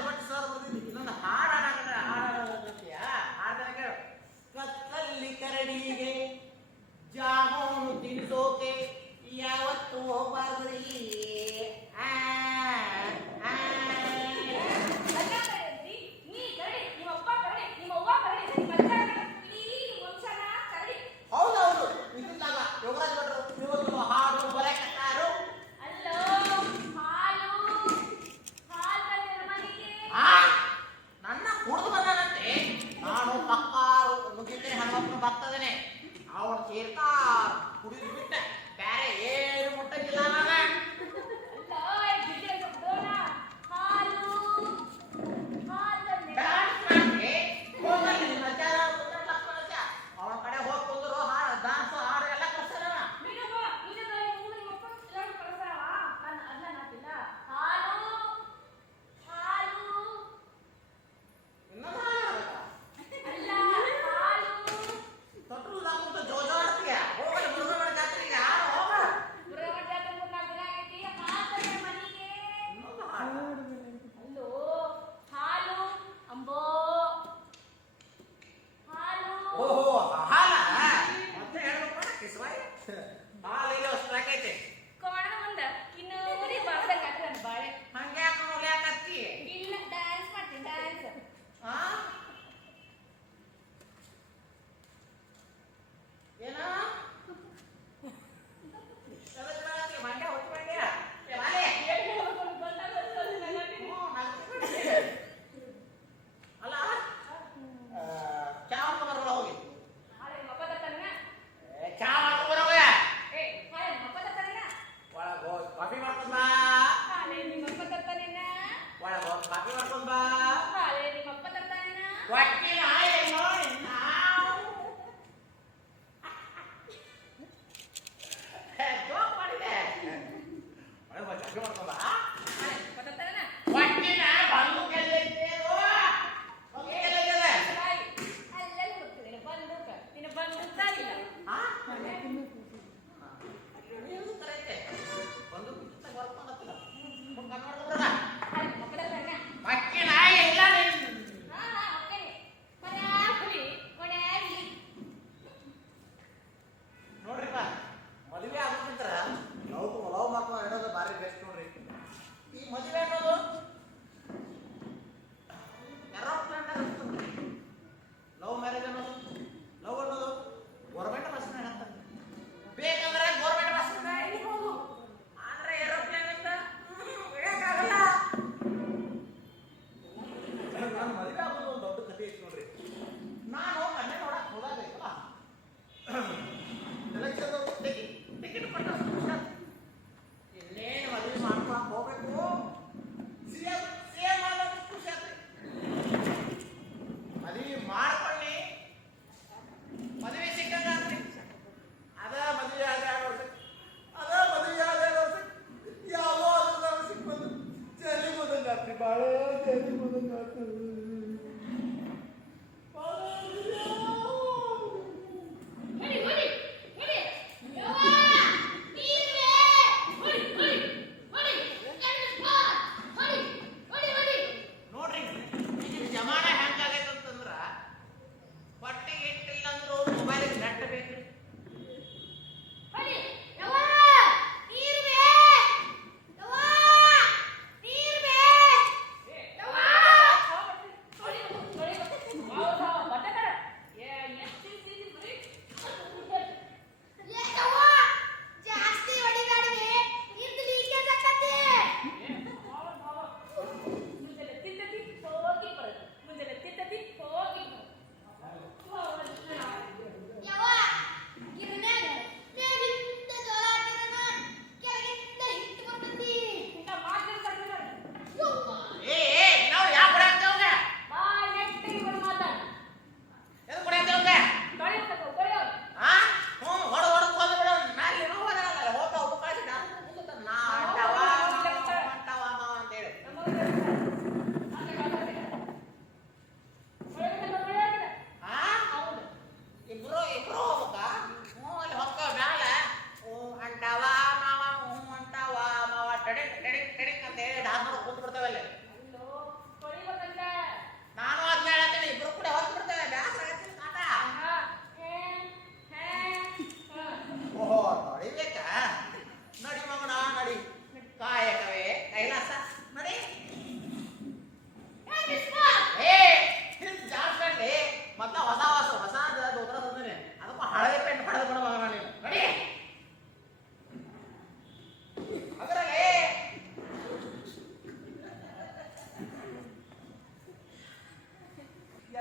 Bhat sir ಇನ್ನೊಂದು ಹಾಡಾಡಕತ್ತೀಯ ಹಾಡ್ತಾನೆ ಕತ್ತಲ್ಲಿ ಕರಡಿಗೆ ಜಾಮೂನು ತಿನ್ಸೋಕೆ ಯಾವತ್ತು ಹೋಗ್ಬಾರ್ದ್ರಿ ಹೌದೌದು ಇದಕ್ಕಾಗ ಯೋಗರಾಜ್ ಭಟ್ರು ಇವತ್ತು ಹಾಡು ಬರಕತ್ತಾರು ನನ್ನ ಕುಡಿದು ಬಂದನಂತೆ ನಾನು ಪಕ್ಕಾರು ನುಗ್ಗಿದ್ರೆ ಹನುಮಪ್ಪನ ಭಕ್ತದನೆ ಅವನು ಸೇರ್ತಾ ಕುಡಿದು ಬಿಟ್ಟೆ ಬೇರೆ ಏನು ಮುಟ್ಟಂಗಿಲ್ಲ ನಾನು ಅವನ ಕಡೆ ಹೋಗಿ ಕುಂದ್ರು ಹಾಡು ಡಾನ್ಸ್ ಹಾಡು ಎಲ್ಲ ಕಲ್ಸಲ್ಲ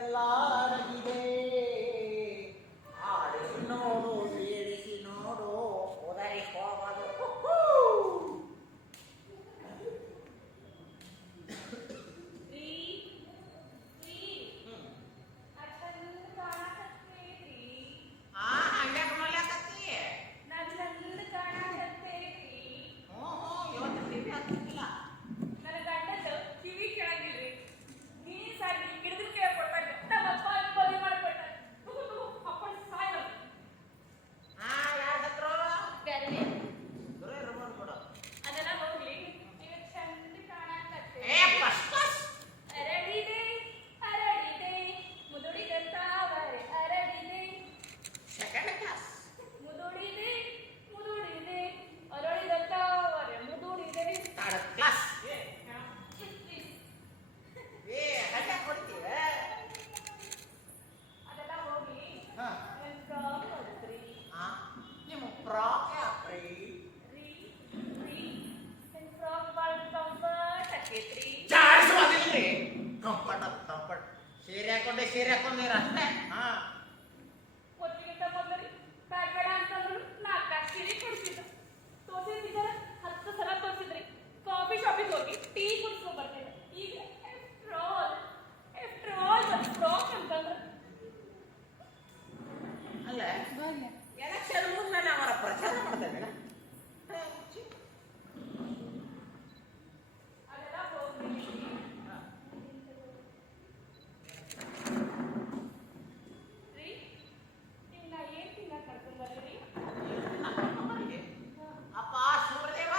ಎಲ್ಲ ಅಡಗಿದೆ. ಆಡಿಸಿ ನೋಡು, ಬೀಳಿಸಿ ನೋಡು, ಉದರಿ ಹೋಗೋದು. ಸೀರೆ ಹಾಕೊಂಡೀರ ಅಷ್ಟೇ. ಒತ್ತಿಗಿಂತ ಮೊದಲು ಬೇಡ ಬೇಡ ಅಂತಂದ್ರು 4 ಸೀರೆ ಕೊಡ್ತಿದ್ರು. ತೋರಿಸಿದ್ರ 10 ಸಲ ತೋರಿಸಿದ್ರಿ. ಕಾಫಿ ಶಾಪಿಗೆ ಹೋಗಿ ಟೀ ಕುಡಿಸ್ಕೊಂಡ್ ಬರ್ತಿದ್ದೆ. ಈಗ ಫ್ರಾಕ್ ಅಂತಂದ್ರು. ಅಲ್ಲ ಎಲೆಕ್ಷನ್ ಮುಗಿದ್ಮೇಲೆ ಅವರ ಪ್ರಚಾರ ಮಾಡ್ತಾ ಇದ್ದೀರಾ? ಅದೆಲ್ಲ ಹೋಗ್ಲಿ. ಅಪ್ಪ ಸೂರ್ಯದೇವ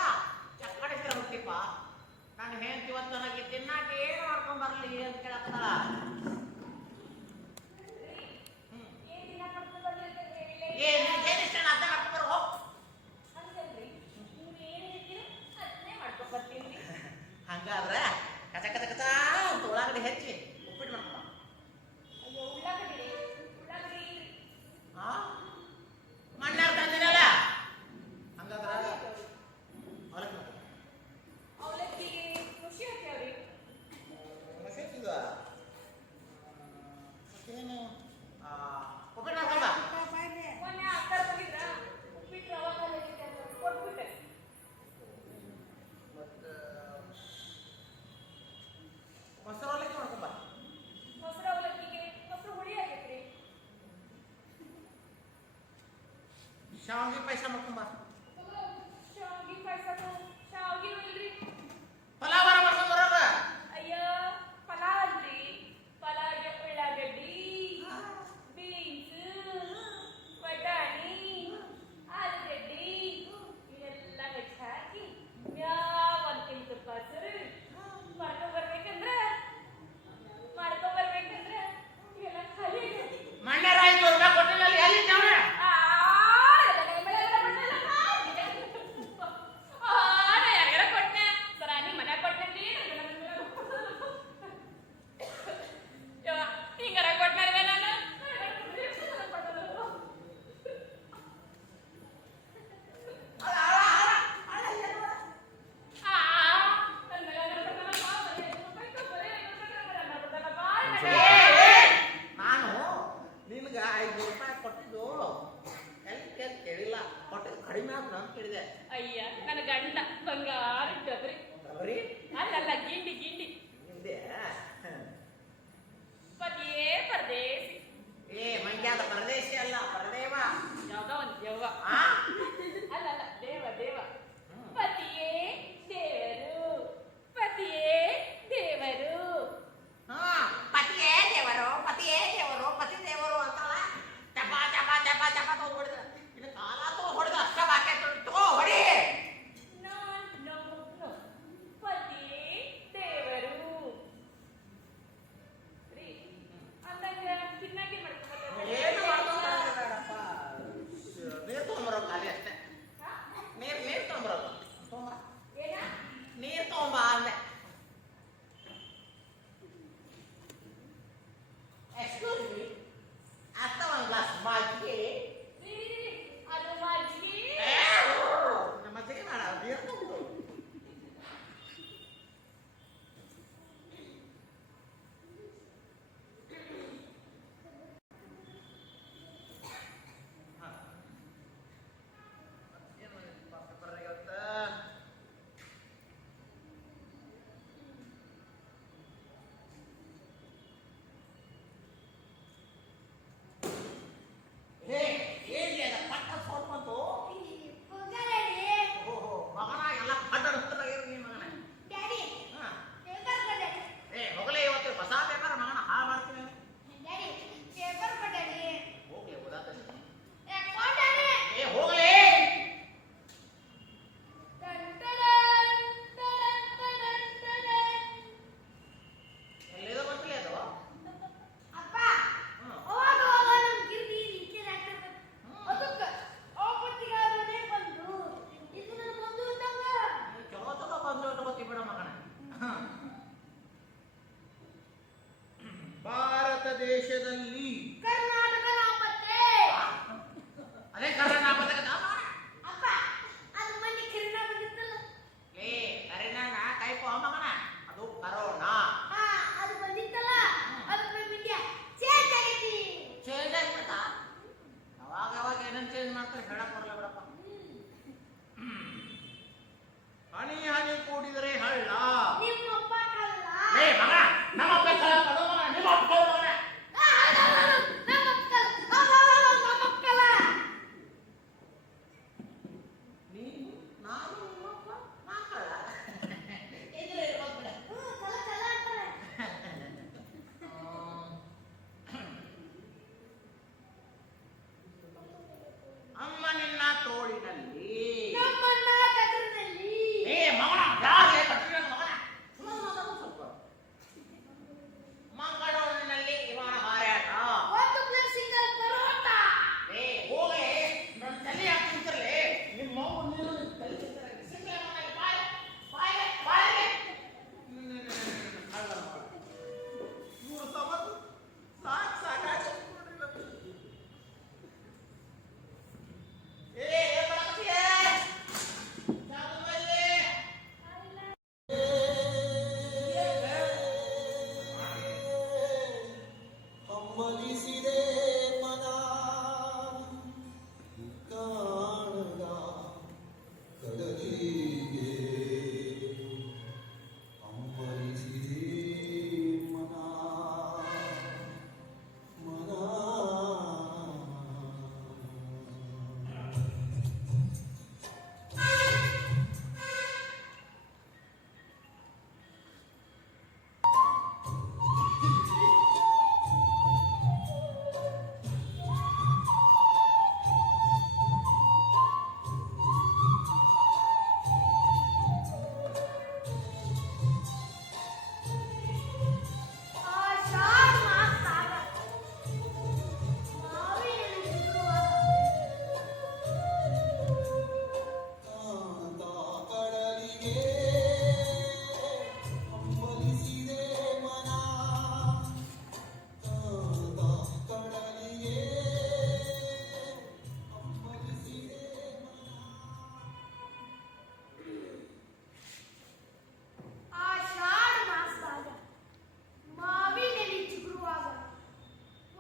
ಚಕ್ಕಡಿಸಿರ ಹುಟ್ಟಿಪ್ಪ. ನಾನು ಹೆಂಡತಿ ಇವತ್ತು ನನಗೆ ತಿನ್ನಾಕೆ ಏನು ಮಾಡ್ಕೊಂಡ್ ಬರ್ಲಿ ಅಂತ ಕೇಳತ್ತಲ್ಲ. ಏನಿಷ್ಟ ಅರ್ಥ ಮಾಡ್ಕೊಂಡ್ ಬರೋ ಹಂಗಾದ್ರೆ ಕಚ ಕಚ ಕಚ ಅಂತ ಉಳ್ಳಾಗಡ್ಡಿ ಹೆಚ್ಚಿ ಉಪ್ಪಿಟ್ಟು ಮಾಡ್ಕೊಂಡ. ಮಣ್ಣಾರ ತಂದಿನಲ್ಲ ಹಂಗಾದ್ರೆ ಅವಲಕ್ಕಿಗೆ ಖುಷಿ ಆಗ್ತಾವ್ರಿ. ಏನು ಉಪ್ಪಿಟ್ಟು ಮಾಡ್ಕೊಂಡ. ಮೊನ್ನೆ ಅಕ್ಕ ಬಂದಿದ್ರ ಉಪ್ಪಿಟ್ಟು ರವಾ ಕೊಟ್ಬಿಟ್ಟೆ. ಮೊಸರು ಅವಲಕ್ಕಿ ಮಾಡ್ಕೊಂಬ. ಮೊಸರು ಅವಲಕ್ಕಿಗೆ ಮೊಸರು ಹುಳಿ ಆಗೈತ್ರಿ. ಶಾವಿಗೆ ಪಾಯಸ ಮಾಡ್ಕೊಂಬ. ಶಾವಿಗೆ ಪಾಯಸನು ಶಾವಿಗೆ ಇಲ್ರಿ. ಪಲಾವರ ಮಾಡ್ಕೊಂಡ್ ಬರೋದ. ಅಯ್ಯ ಪಲಾವ್ ಅಲ್ರಿ. ಪಲಾವ್ಗೆ ಉಳ್ಳಾಗಡ್ಡಿ, ಬೀನ್ಸ್, ಬಟಾಣಿ, ಆಲೂಗಡ್ಡಿ ಇವೆಲ್ಲ ಹೆಚ್ಚು ಹಾಕಿ ಮ್ಯಾವ್ ಅಂತ ತುಪ್ಪ ಹಸಿರು ಮಾಡ್ಕೊಂಡ್ಬರ್ಬೇಕಂದ್ರ ಇವೆಲ್ಲ ಖಾಲಿ ಮಣ್ಣೆ 500 ರೂಪಾಯಿ ಕೊಟ್ಟಿನಲ್ಲಿ ಎಲ್ಲಿ ದೇಶದಲ್ಲಿ ಕರ್ನಾಟಕ ನಾಪತ್ತೆ. ಅದೇ ಕರೋನಾ ಬಂದಾಗ ಅಪ್ಪ ಅದು ಮೊನ್ನೆ ಕಿರಣ ಬಂದಿತ್ತಲ್ಲ. ಏ ಕರೀನಾನ ಟೈಪ್ ಮಗನ ಅದು ಕರೋನಾ ಹಾ ಅದು ಬಂದಿತ್ತಲ್ಲ. ಅದಕ್ಕೆ ನಮ್ಮ ಇಂಡಿಯಾ ಚೇಂಜ್ ಆಗೈತಿ. ಚೇಂಜ್ ಆಗ್ಬಿಡ್ತಾ ಯಾವಾಗ ಯಾವಾಗ ಏನಂತ ಚೇಂಜ್ ಮಾಡ್ತಾರೆ ಹೇಳಕ್ ಬರಲ್ಲ ಬಿಡಪ್ಪ. ಹನಿ ಹನಿ ಕೂಡಿದರೆ ಹಳ್ಳ. ನಿಮ್ಮಪ್ಪ ಕಳ್ಳ. ಏ ಮಗ ನಮ್ಮಪ್ಪ ಕಳ್ಳ ಕಣೋ ಮಗ, ನಿಮ್ಮಪ್ಪ ಕಳ್ಳ ಮಗನ. ನೀನು ನಾನು ನಿಮ್ಮಪ್ಪ ನಾ ಕಳ್ಳ ಇದ್ರೆ ಇರ್ಬೋದು ಬಿಡ. ಅಮ್ಮ ನಿನ್ನ ತೋಳಿನಲ್ಲಿ ಏ ಮಗನ ಯಾರೇ ಕಟ್ಟಿನ ಮಗನ ಸ್ವಲ್ಪ ಮಂಗಳೂರಿನಲ್ಲಿ ವಿಮಾನ ಹಾರಾಟ. ಏ ಹೋಗಿ ನನ್ನ ತಲೆ ಯಾಕೆ ತಿಂತಿರ್ಲಿ ನಿಮ್ಮ ಮಗು ನೀನು ತಲೆ ತಿಂತಾರೆ ಸಿಂಗಲ್ ಮನೆಗೆ ಬಾಯ್ ಬಾಯ್ ಬಾಯ್ ಇವರು ಸಮತ್ತು ಸಾಕಾಗಿ ಏ ಬಡಕತಿಯೇ ಚಾಲುವಲ್ಲಿ ಹಮ್ಮಲಿಸಿದೆ ಮನ ಕಾಣದ ಕಡಲಿಗೆ ಹಮ್ಮಲಿಸಿದೆ ಮನ ಮನ ಕಾಣದ ಕಡಲಿಗೆ ಹಮ್ಮಲಿಸಿದೆ ಮನ ಕಾಣದ ಕಡಲಿಗೆ ಹಮ್ಮಲಿಸಿದೆ ಮನ. ಆಷಾಢ ಮಾಸದಾಗ ಮಾವಿನೆಲೆ ಚಿಗುರುವಾಗ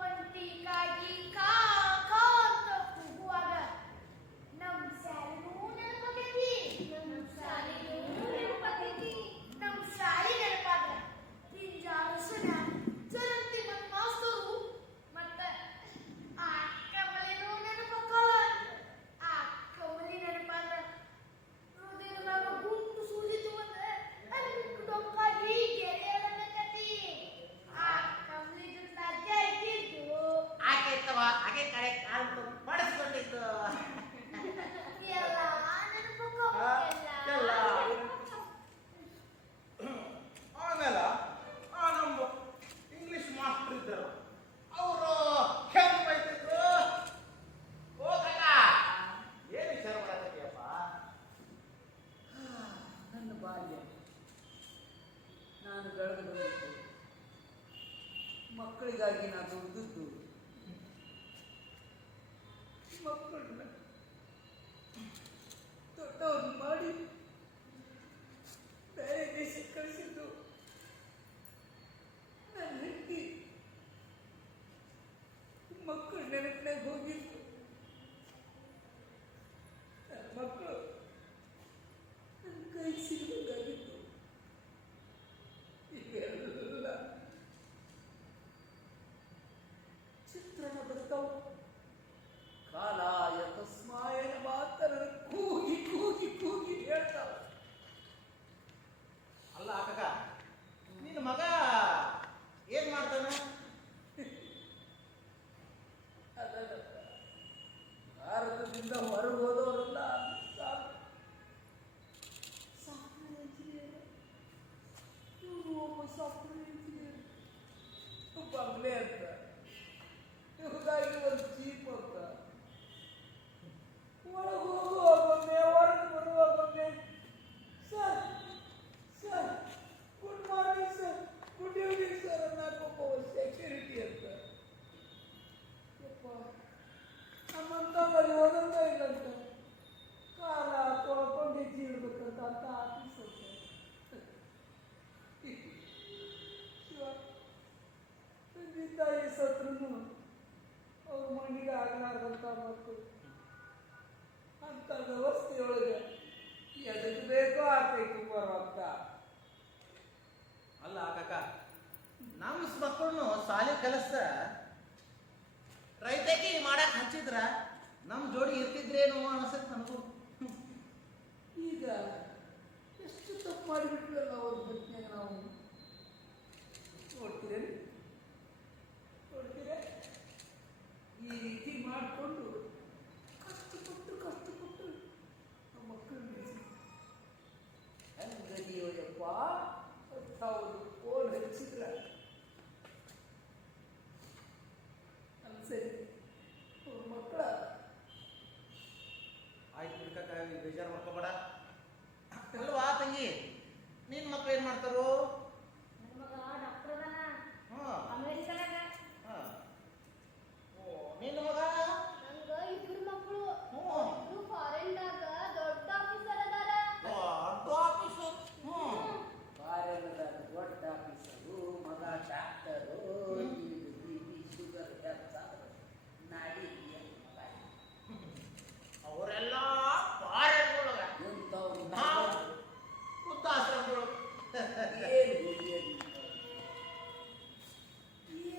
ಒಂಟಿಗಾಗಿ ಕಾ ಕಾ ಅಂತ ಕೂಗುವಾಗ ನಮ್ ಶಾಲೆನೂ ನೆನಪಾಗೈತಿ. ನಮ್ ಶಾಲೆ ನೆನಪಾದ್ರ ಪಿಂಜಾರಸನ ಜರಂತಿ ಮತ್ ಮಾಸ್ತರು ಮತ್ತ ಆ ಕಮಲಿನೂ ನೆನಪಕ್ಕವ. ಆ ಕಮಲಿ ನೆನಪಾದ್ರ ಹೃದಯದಾಗ ಗುಂಟು ಸೂಜಿತು ಅಂದ್ರೆ ಅಲ್ಲಿ ಡೊಂಕಾಗಿ ಗೆರೆಯಲಕತ್ತಿ. ಆ ಕಮಲಿ ಜೊತೆ ಅಜ್ಜ ಇದ್ದಿದ್ದು ಆಕೆ ಇತ್ತವ ಆಕೆ ಕಡೆ ಕಾಲು ಬಡಿಸ್ಕೊಂಡಿದ್ದು ಎಲ್ಲ ನೆನಪಕ್ಕವ. ಎಲ್ಲ. ಆಮೇಲೆ ಆ ನಮ್ಮ ಇಂಗ್ಲಿಷ್ ಮಾಸ್ಟರ್ ಇದ್ದರು, ಅವರು ಹೆಂಗ್ ಬೈತಿದ್ರು. ಓ ಕಕ್ಕ ಏನು ವಿಚಾರ ಮಾಡಕತ್ತೀಯಪ್ಪ? ನನ್ನ ಬಾಲ್ಯ ನಾನು ಬೆಳೆದು ಬಂದಿದ್ದು ಮಕ್ಕಳಿಗಾಗಿ ನಾನು ದುಡಿದದ್ದು ಮಕ್ಕಳನ್ನ ದೊಡ್ಡವ್ರು ಮಾಡಿ ಬೇರೆ ದೇಶಕ್ಕೆ ಕಳಿಸಿದ್ದು ನನ್ನ ಹೆಂಡತಿ ಮಕ್ಕಳ ನೆನಪಿನಾಗ ಹೋಗಿದ್ದು ನನ್ನ ಮಕ್ಕಳು ನನ್ನ ಕೈ ಸಿಗಬೇಕಾಗಿತ್ತು. ಇವೆಲ್ಲ ಚಿತ್ರಣ ಬರ್ತಾವ. ಕಾಲಾಯ ತಸ್ಮಾಯನ ಮಾತರ ಕೂಗಿ ಕೂಗಿ ಕೂಗಿ ಹೇಳ್ತಾವ. ಅಲ್ಲ ಕಕ್ಕ, ನಿನ್ನ ಮಗ ಏನ್ ಮಾಡ್ತಾನ? ಅದನ್ನ ಭಾರತದಿಂದ ಹೊರಗೆ ಹೋದವರೆಲ್ಲ ಸಾಫ್ಟ್ವೇರ್ ಇಂಜಿನಿಯರ್. ಇವರು ಒಬ್ಬ ಸಾಫ್ಟ್ವೇರ್ ಇಂಜಿನಿಯರ್, ಬಂಗ್ಲೆ ಅಂತ, ಇವ್ರಿಗಾಗಿ ಒಂದು ಜೀಪ್ ಅಂತ. ಒಳಗೆ ಹೋಗುವಾಗೊಮ್ಮೆ ಹೊರಗೆ ಬರುವಾಗೊಮ್ಮೆ sir sir good morning sir, good evening sir ಅನ್ನೋಕ್ಕೊಬ್ಬ ಸೆಕ್ಯೂರಿಟಿ ಅಂತ. ತಂದೆ ತಾಯಿ ಸತ್ರು ಅವ್ರ ಮಣ್ಣಿಗೆ ಆಗಲಾರ್ದಂಥ ಮಕ್ಕಳು ಅಂತ ವ್ಯವಸ್ಥೆಯೊಳಗೆ ಎದಕ್ಕೆ ಬೇಕೋ ಆಗ್ತೈತಿ ಬರೋಂತ. ಅಲ್ಲ ಕಾಕ, ನಮ್ಮ ಮಕ್ಕಳನ್ನು ಶಾಲೆ ಕಲಿಸ್ದ ರೈತಕಿ ಮಾಡಕ್ ಹಚ್ಚಿದ್ರ ನಮ್ಮ ಜೋಡಿ ಇರ್ತಿದ್ರೇನು ಅನ್ಸತ್ ನನಗೂ. ಈಗ ಎಷ್ಟು ತಪ್ಪು ಮಾಡಿಬಿಟ್ವಲ್ಲ ಅವ್ರ ಬದುಕಿನಾಗ ನಾವು. ನೋಡ್ತೀರೇನು ನೋಡ್ತೀರ ಈ ರೀತಿ ಮಾಡಿಕೊಂಡು ಕಷ್ಟಪಟ್ಟು ನಮ್ಮ ಮಕ್ಕಳು ಹೆಂಗದಿಯೋಯಪ್ಪ 10,000 ಫೋನ್ ಹಚ್ಚಿದ್ರ ಸರಿ ಅವ್ರ ಮಕ್ಕಳ ಆಯ್ತು ಬಿಡ್ಕಾಕ, ಬೇಜಾರು ಮಾಡ್ಕೋಬೇಡ. ಅಲ್ವಾ ತಂಗಿ, ನಿನ್ ಮಕ್ಳು ಏನ್ ಮಾಡ್ತಾರೋ? ನನ್ನ ಮಗ ಡಾಕ್ಟರ್ ಅದಾನ ಹಾ ಅಮೆರಿಕದಾಗ. ಹಾ. ಓ, ನಿನ್ನ ಮಗ? ನಂಗ ಇಬ್ರು ಮಕ್ಕಳು ಹ್ಮ್. ಇಬ್ರು ಫಾರಿನ್ದಾಗ ದೊಡ್ಡ ಆಫೀಸರ್ ಅದಾರ. ದೊಡ್ಡ ಆಫೀಸರ್. ಬಾರೆಲ್ಲದಾಗ ದೊಡ್ಡ ಆಫೀಸರು, ಮಗ ಡಾಕ್ಟರು, ಬಿ.ಪಿ ಶುಗರ್ ಹೆಚ್ಚಾದ್ರೆ ನಾಡಿ ಅವರೆಲ್ಲ ಪಾರೆಗಳೊಳಗ, ಎಂಥವ್ರು ನಾವು ವೃದ್ಧಾಶ್ರಮದೊಳಗ.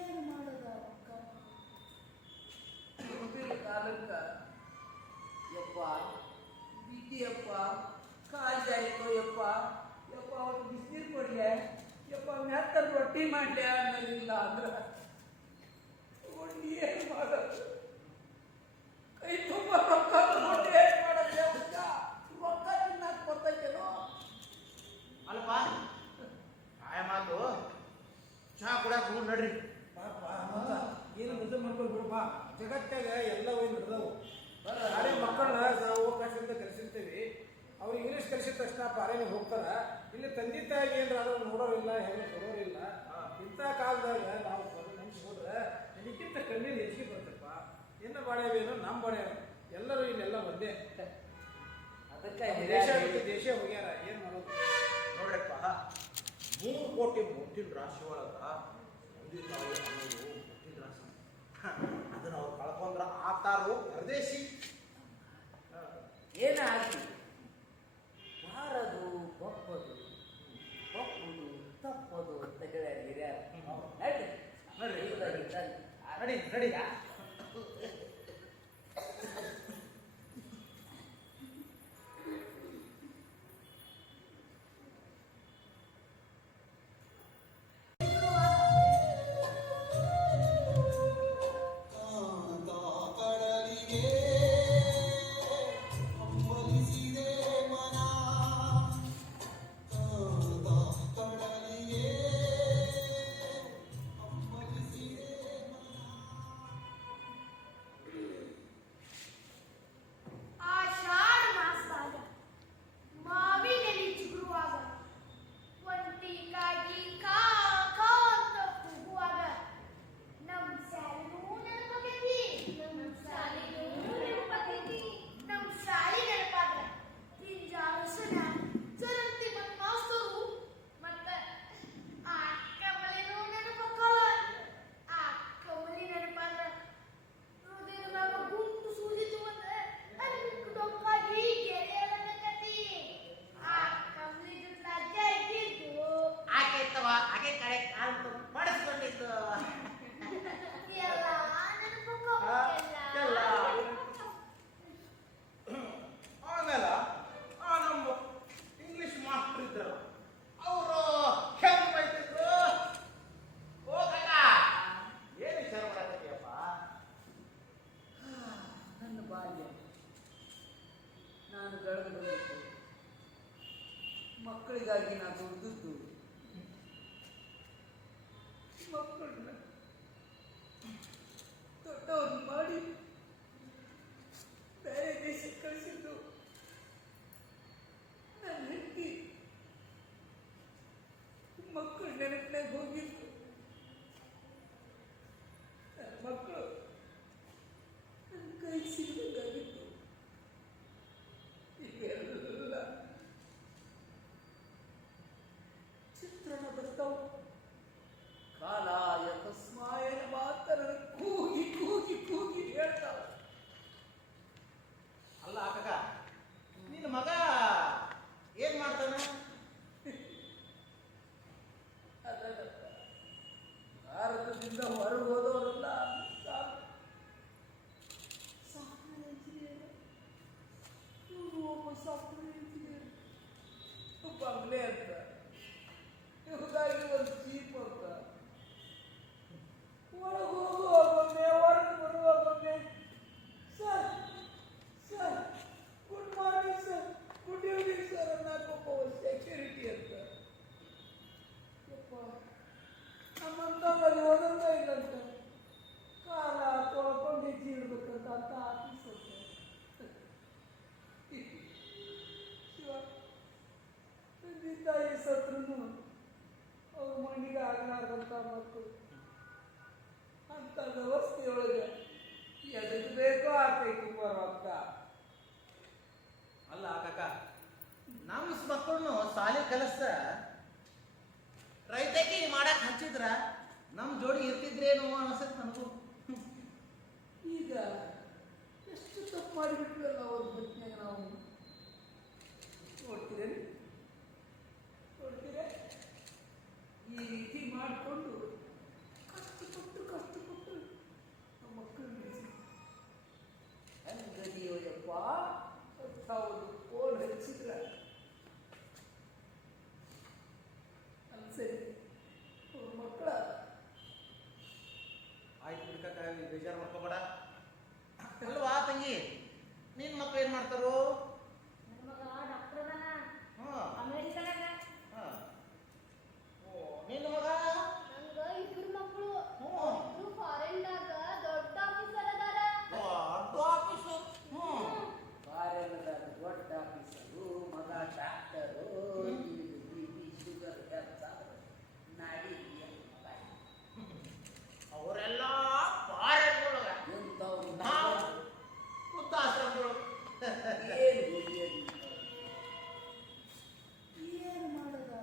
ಏನು ಮಾಡೋದ ಅಕ್ಕ? ಮುಂದಿನ ಕಾಲಕ್ಕ ಯಪ್ಪ ಬಿದ್ದಿಯಪ್ಪ, ಕಾಯ್ದಾಯ್ತು ಯಪ್ಪ, ಯಪ್ಪ ಅವ್ರು ಬಿಸಿನೀರು ಕೊಡ್ಲೆ, ಯಪ್ಪ ಮೆತ್ತನ ರೊಟ್ಟಿ ಮಾಡ್ಲೆ ಅನ್ನೋದಿಲ್ಲ ಅಂದ್ರೆ ಏನು ಮಾಡೋದು? ಕೈ ತುಂಬ ರೊಕ್ಕ ತಗೊಂಡು ಏನು ಮಾಡೋದು? ರೊಕ್ಕ ತಿನ್ನಕ್ಕೆ ಬರ್ತೈತೇನೋ? ಅಲ್ಪ ಆಯ ಮಾತು ಚಹಾ ಕುಡಿಯಾಕ ಹೋಗಿ ನಡ್ರಿ. ಏನು ಬದಲು ಮಾಡ್ಕೊಂಡು ಬಿಡಪ್ಪ. ಜಗತ್ತಾಗ ಎಲ್ಲ ಹೋಗಿ ನಡೆದವು. ನಾಳೆ ಮಕ್ಕಳನ್ನ ನಾವು ಅವಕಾಶದಿಂದ ಕಲಿಸಿರ್ತೀವಿ. ಅವ್ರು ಇಂಗ್ಲೀಷ್ ಕಲಿಸಿದ ತಕ್ಷಣ ಪಾರೇನಿಗೆ ಹೋಗ್ತಾರ. ಇಲ್ಲಿ ತಂದೆ ತಾಯಿಗೆ ಏನಾರ ಅದನ್ನು ನೋಡೋರಿಲ್ಲ, ಹೆಣ್ಣು ಕೊಡೋರಿಲ್ಲ. ಇಂಥ ಕಾಲದಾಗ ನಾವು ಮನುಷ್ಯ ಹೋದ್ರೆ ಇದಕ್ಕಿಂತ ಕಣ್ಣೀರು ಹೆಚ್ಚಿಗೆ ಬರ್ತಪ್ಪ. ಏನು ಬಾಳ್ಯಾವೇನು ನಮ್ಮ ಬಾಳ್ಯಾವ, ಎಲ್ಲರೂ ಇಲ್ಲೆಲ್ಲ ಒಂದೇ. ಅದಕ್ಕೆ ದೇಶ ಬಿಟ್ಟು ದೇಶ ಹೋಗ್ಯಾರ, ಏನು ಮಾಡೋದು? ನೋಡ್ರಪ್ಪ, 3 ಕೋಟಿ ಮುಟ್ಟಿನ ರಾಶಿ ಒಳಗ ತಂದೆ ತಾಯಿ ಅನ್ನೋದು ಮುಟ್ಟಿನ ರಾಶಿ. ಅದನ್ನ ಅವ್ರು ಕಳ್ಕೊಂಡ್ರ ಆತಾರು ಪರದೇಶಿ. ಏನಾಗಿ ಮಾರದು ಬಪ್ಪದು ಬಪ್ಪುದು ತಪ್ಪದು ಅಂತ ಹೇಳ್ಯಾರ ಹಿರಿಯರು. ನಡ್ರಿ, ನಡ್ರಿ. ನಡಿ ನಡಿ. ಆಷಾಢ ಮಾಸದಾಗ ಮಾವಿನೆಲೆ ಚಿಗುರುವಾಗ ಒಂಟಿಗಾಗಿ ಕಾ ಕಾ ಅಂತ ಕೂಗುವಾಗ ನಮ್ ಶಾಲಿನೂ ನೆನಪಾಗೈತಿ. ನಮ್ ಶಾಲಿ ನೆನಪಾದ್ರ ತಿಂಜಾರಸನ ಚರಂತಿ ಮತ್ ಮಾಸ್ತರು ಮತ್ತ ಆ ಕಮಲಿನೂ ನೆನಪಾಕಲ್ಲ. ಆ ಕಮಲಿ ನೆನಪಾದ್ರ ಹೃದಯದಾಗ ಗುಂಟು ಸೂಜಿತು ಅಂದ್ರೆ ಅದಕ್ಕೆ ಡೊಂಕಾಗಿ ಗೆಳೆಯರನ್ನಕತಿ. ಆ ಕಮಲಿ ಜೊತೆ ಅಜ್ಜ ಇದ್ದಿದ್ದು ಆಕೆ ಇತ್ತವ, ಆಕೆ ಕಡೆ ಕಾಲು ಪಡಿಸ್ಕೊಂಡಿದ್ದು. ಎಲ್ಲ ನೆನಪಾಕೋ ಎಲ್ಲ. ಆಮೇಲೆ ನಮ್ಮ ಇಂಗ್ಲಿಷ್ ಮಾಸ್ಟರ್ ಇದ್ರಲ್ಲ, ಅವರು ಹೆಂಗ್ ಬೈತಿದ್ರು. ಓ ಕಕ್ಕ, ಏನು ವಿಚಾರ ಮಾಡಕತ್ತೀಯಪ್ಪ? ನನ್ನ ಬಾಲ್ಯ ನಾನು ಬೆಳೆದು ಬಂದಿದ್ದು ಮಕ್ಕಳಿಗಾಗಿ ನಾನು ದುಡಿದದ್ದು. ಮಕ್ಕಳನ್ನ ದೊಡ್ಡವ್ರು ಮಾಡಿ ಬೇರೆ ದೇಶಕ್ಕೆ ಕಳಿಸಿದ್ದು ನನ್ನ ಹೆಂಡತಿ. ಮಕ್ಕಳು ನೆನಪಿನಾಗ ಹೋಗಿದ್ದು ನನ್ನ ಮಕ್ಕಳು ನನ್ನ ಕೈ ಸಿಗಬೇಕಾಗಿತ್ತು. ಈಗೆಲ್ಲ ಚಿತ್ರಣ ಬರ್ತಾವ. ಕಾಲ ಅಲ್ಲಿಂದ ಹೊರಗೆ ಹೋದವರೆಲ್ಲ ಸಾಫ್ಟ್ವೇರ್ ಇಂಜಿನಿಯರ್, ಇವರು ಒಬ್ಬ ಸಾಫ್ಟ್ವೇರ್ ಇಂಜಿನಿಯರ್, ಬಂಗ್ಲೆ ಅಂತ, ಇವ್ರಿಗಾಗಿ ಒಂದು ಜೀಪ್ ಅಂತ. ಒಳಗೆ ಹೋಗುವಾಗೊಮ್ಮೆ ಹೊರಗೆ ಬರುವಾಗೊಮ್ಮೆ sir sir good morning sir, good evening sir ಅನ್ನೋಕ್ಕೊಬ್ಬ ಸೆಕ್ಯೂರಿಟಿ ಅಂತ. ಯಪ್ಪ ನಮ್ಮಂತವಲ್ಲಿ ಓದೋದೇ ಇಲ್ಲಂತ, ಕಾಲ ತೊಳ್ಕೊಂಡು ಹೆಜ್ಜೆ ಇಡ್ಬೇಕಂತ ಅಂತ ಆಫೀಸ್ ಅಂತ. ಶಿವ ತಂದೆ ತಾಯಿ ಸತ್ರು ಅವ್ರ ಮಣ್ಣಿಗೆ ಆಗಲಾರ್ದಂಥ ಮಕ್ಕಳು ಅಂತ ವ್ಯವಸ್ಥೆಯೊಳಗೆ ಎದಕ್ಕೆ ಬೇಕೋ ಆಗ್ತೈತಿ ಬರೋಕ್ಕ. ಅಲ್ಲ ಕಾಕ, ನಮ್ಮ ಮಕ್ಕಳನ್ನು ಶಾಲೆ ಕಲಿಸ ರೈತಕಿ ಮಾಡಕ್ ಹಚ್ಚಿದ್ರ ನಮ್ಮ ಜೋಡಿ ಇರ್ತಿದ್ರೇನು ಅನ್ಸತ್ ನನಗೂ. ಈಗ ಎಷ್ಟು ತಪ್ಪು ಮಾಡಿಬಿಟ್ವಲ್ಲ ಅವ್ರ ಹೊತ್ತಿನಾಗ ನಾವು. ನೋಡ್ತೀರೇನು ನೋಡ್ತೀರೇ, ಈ ರೀತಿ ಮಾಡಿಕೊಂಡು ಕಷ್ಟಪಟ್ಟು ನಮ್ಮ ಮಕ್ಕಳು ಹಂಗದಿಯೋಯಪ್ಪ ಅಂತ ಒಂದು ಫೋನ್ ಹಚ್ಚಿದ್ರ ಸರಿ ಅವ್ರ ಮಕ್ಕಳ ಆಯ್ತು ಬಿಡ್ಕಾಕ, ಬೇಜಾರು ಮಾಡ್ಕೋಬೇಡ. ಅಲ್ವಾ ತಂಗಿ, ನಿನ್ ಮಕ್ಳು ಏನ್ ಮಾಡ್ತಾರೋ? ನನ್ನ ಮಗ ಡಾಕ್ಟರ್ ಅದಾನ ಹಾ ಅಮೆರಿಕದಾಗ. ಹಾ. ಓ, ನಿನ್ನ ಮಗ? ನಂಗ ಇಬ್ರು ಮಕ್ಕಳು, ಹ್ಞೂ. ಇಬ್ರು ಫಾರಿನ್ದಾಗ ದೊಡ್ಡ ಆಫೀಸರ್ ಅದಾರ. ದೊಡ್ಡ ಆಫೀಸು. ಕಾರ್ಯದ ದೊಡ್ಡ ಆಫೀಸರು, ಮಗ ಡಾಕ್ಟರು, ಬಿ ಶುಗರ್ ನಾಡಿ ಅವರೆಲ್ಲ ಪಾರೆಗಳೊಳಗ, ಎಂಥವ್ರು ನಾವು ವೃದ್ಧಾಶ್ರಮಗಳು. ಏನು ಮಾಡೋದ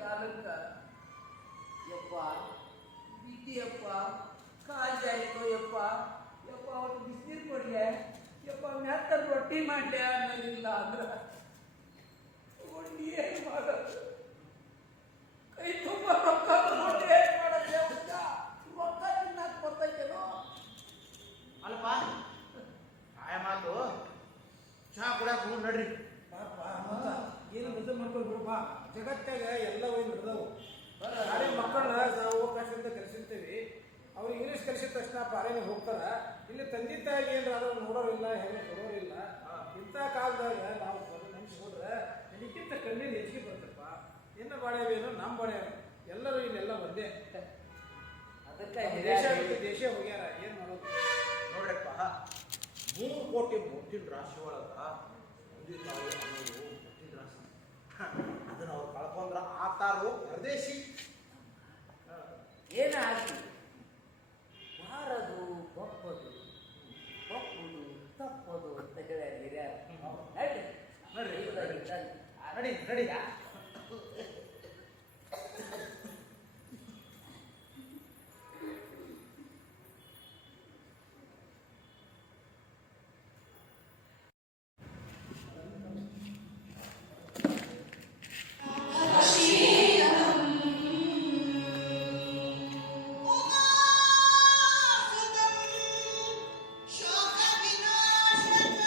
ಕಾಲಕ್ಕ ಯಪ್ಪ ಬಿದ್ದಿಯಪ್ಪ, ಕಾಜಿ ಆಯ್ತು ಯಪ್ಪ, ಯಪ್ಪ ಅವ್ರು ಬಿಸಿನೀರು ಕೊಡ್ಲೆ, ಯಪ್ಪ ಮೆತ್ತಲ್ಲಿ ರೊಟ್ಟಿ ಮಾಡ್ಲೆ ಅನ್ನೋದಿಲ್ಲ ಅಂದ್ರೆ ಏನು ಮಾಡೋದು? ಕೈ ತುಂಬ ರೊಕ್ಕ ತಗೊಂಡು ಏನು ಮಾಡೋದು? ರೊಕ್ಕ ತಿನ್ನಕ್ಕೆ ಬರ್ತೈತೇನೋ? ಅಲ್ಪ ಆಯ ಮಾತು ಚಹಾ ಕುಡಿಯಾಕ ಹೋಗಿ ನಡ್ರಿ. ಪಾಪ ಮತ್ತ ಏನು ಬೇಜಾರು ಮಾಡ್ಕೊಂಡು ಬಿಡಪ್ಪ, ಜಗತ್ತಾಗ ಎಲ್ಲ ಹೋಗಿ ನಡೆದವು. ನಾಳೆ ಮಕ್ಕಳನ್ನ ನಾವು ಅವಕಾಶದಿಂದ ಕಲಿಸಿರ್ತೀವಿ, ಅವ್ರು ಇಂಗ್ಲೀಷ್ ಕಲಿಸಿದ ತಕ್ಷಣ ಪಾರೇನಿಗೆ ಹೋಗ್ತಾರ. ಇಲ್ಲಿ ತಂದೆ ತಾಯಿಗೆ ಏನಾರ ನೋಡೋರಿಲ್ಲ, ಹೆಣ್ಣು ಕೊಡೋರಿಲ್ಲ. ಇಂಥ ಕಾಲದಾಗ ನಾವು ನೆನೆಸ್ಕೊಂಡ್ರೆ ಇದಕ್ಕಿಂತ ಕಣ್ಣೀರು ಹೆಚ್ಚಿಗೆ ಬರ್ತಪ್ಪ. ಏನು ಬಾಳ್ಯಾವೇನೋ ನಮ್ಮ ಬಾಳ್ಯಾವ, ಎಲ್ಲರೂ ಇಲ್ಲೆಲ್ಲ ಒಂದೇ. ಅದಕ್ಕೆ ದೇಶ ಬಿಟ್ಟು ದೇಶ ಹೋಗ್ಯಾರ, ಏನು ಮಾಡೋದು? ನೋಡ್ರಪ್ಪ, 3 ಕೋಟಿ ಮುತ್ತಿನ ರಾಶಿ ಒಳಗ ತಂದೆ ತಾಯಿ ಅನ್ನೋದು ಮುತ್ತಿನ ರಾಶಿ. ಅದನ್ನ ಅವ್ರು ಕಳ್ಕೊಂಡ್ರ ಆತಾರು ಪರದೇಶಿ. ಏನಾಗಿ ಬಾರದು ಬಪ್ಪದು ಬಪ್ಪುದು ತಪ್ಪದು ಅಂತ ಹೇಳಿ ನಡ್ರಿ ನಡಿ ನಡಿ. ಶೋಕ ವಿನಾಶಕ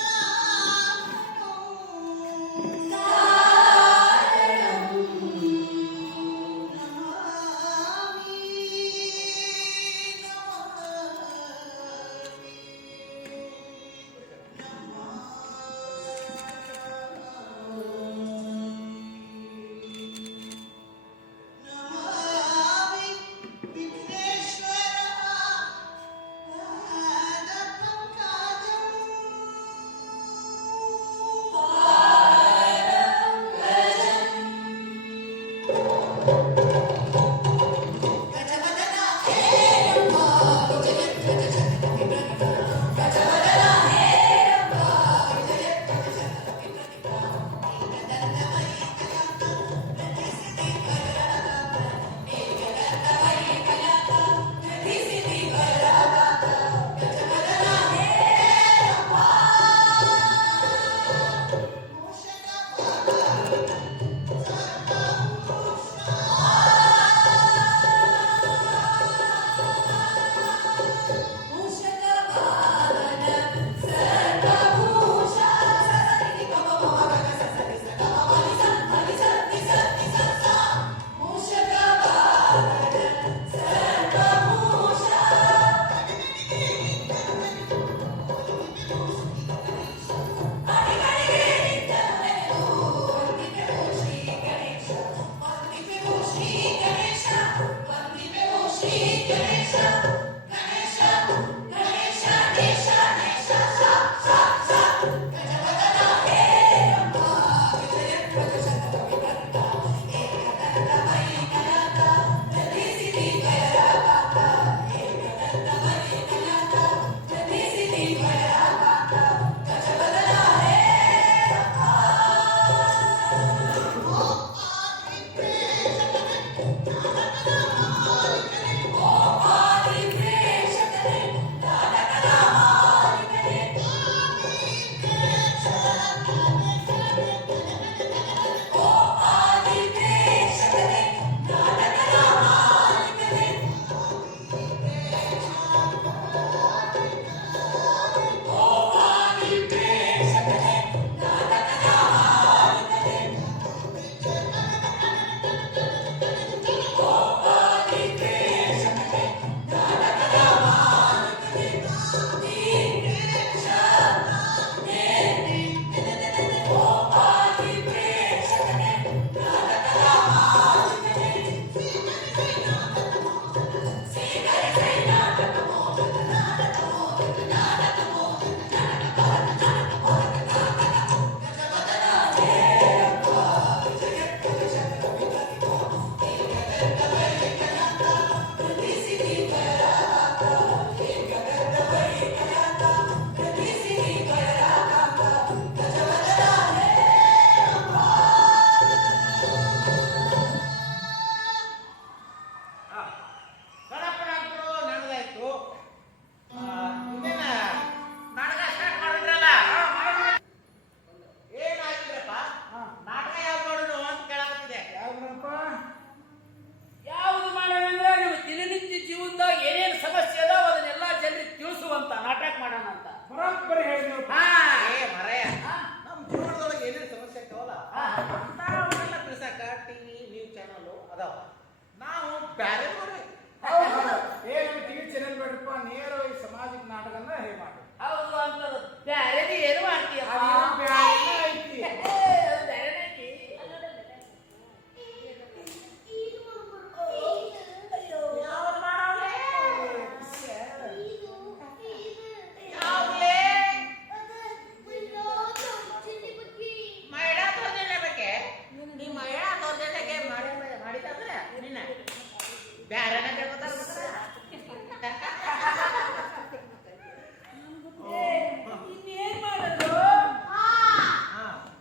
ಗಣಪನ ಅಂತೂ ನಡೆದಾಯ್ತು. ಇನ್ನೇನ ನಾಟಕ ಸ್ಟಾರ್ಟ್ ಮಾಡಿದ್ರಲ್ಲ, ಏನಾಗಿದ್ರಪ್ಪ? ನಾಟಕ ಯಾವ್ದು ಮಾಡೋದು ಅಂತ ಕೇಳಾಕತ್ತಿದೆ. ಯಾವ್ದಪ್ಪ? ಯಾವುದು ಮಾಡೋಣ ಅಂದ್ರೆ ನಿಮ್ಮ ದಿನನಿತ್ಯ ಜೀವನದಾಗ ಏನೇನು ಸಮಸ್ಯೆ ಅದಾವ ಅದನ್ನೆಲ್ಲ ಜನರಿಗೆ ತಿಳಿಸುವಂತ ನಾಟಕ ಮಾಡೋಣ ಅಂತ. ಬರೋಬ್ಬರಿ ಹೇಳಿದ್ರು. ಏ ಮರೆಯ, ನಮ್ಮ ಜೀವನದೊಳಗೆ ಏನೇನು ಸಮಸ್ಯೆ ಆಗ್ತಾವಲ್ಲ ಅಂತಾವನ್ನೆಲ್ಲ ತಿಳಿಸಾಕ ಟಿವಿ ನ್ಯೂಸ್ ಚಾನಲ್ ಅದಾವ. ನಾವು ಬ್ಯಾರೆ ಮಾಡ್ಬೇಕು. ಏನು ಟಿವಿ ಚಾನೆಲ್ ಬೇಡಪ್ಪ, ನೇರವಾಗಿ ಸಾಮಾಜಿಕ ನಾಟಕನ ಹೇಗೆ ಮಾಡಿ. ಹೌದು ಅಂತ ಬ್ಯಾರೇದಿ ಏನು ಮಾಡ್ತೀಯ ಅದೇನು ಬ್ಯಾರೆ ಐತಿ. ಯಾವ್ದು ಮಾಡವ್ಲೆ? ಯಾವ್ಲೆ? ಮಹಿಳಾ ದೌರ್ಜನ್ಯ ಬಗ್ಗೆ ನೀ ಮಹಿಳಾ ದೌರ್ಜನ್ಯಕ್ಕೆ ಮಾಡಿದಂದ್ರೆ ನಿನ್ನ ಬ್ಯಾರೆನ ಕೇಳ್ಕೊತಾರ. ಇನ್ನೇನ್ ಮಾಡೋದು?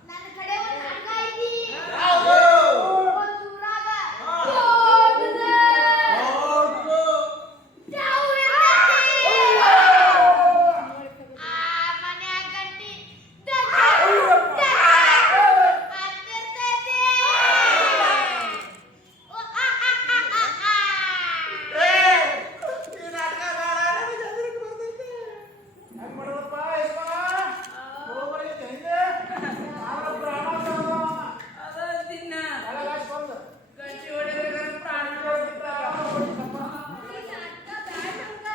ನನ್ನ ಕಡೆ ಒಂದು ನಾಟಕ ಐತಿ. ಯಾವ್ದು? ಒಂದ್ ಊರಾಗ ದೊಡ್ಡದ ಚಾವು ಇರ್ತೈತಿ. ಆ ಮನ್ಯಾಗ ಗಂಟಿ ದಗ್ ಅಂತಿರ್ತೈತಿ. ಓ, ಆ, ಆ, ಆ, ಆ, ಆ. ಏ, ಈ ನಾಟಕ ಬೇಡ, ನನಗೆ ಹೆದರಿಕೆ ಬರ್ತೈತೆ. ಹೆಂಗ್ ಮಾಡೋದಪ್ಪ ಯಪ್ಪ? ಬರೋಬ್ಬರಿ ಐತೆ ಹಿಂದೆ. ನಾವೊಬ್ರು ಆಡೋದು. ಅದ ದಿನ ಅಳಗಾಸ್ ಬಂದು. ಗಂಜಿ ಹೊಡೆದ್ರೆ ಪ್ರಾಣ ಈ ನಾಟಕ ಬ್ಯಾಡ ಹಂಗ.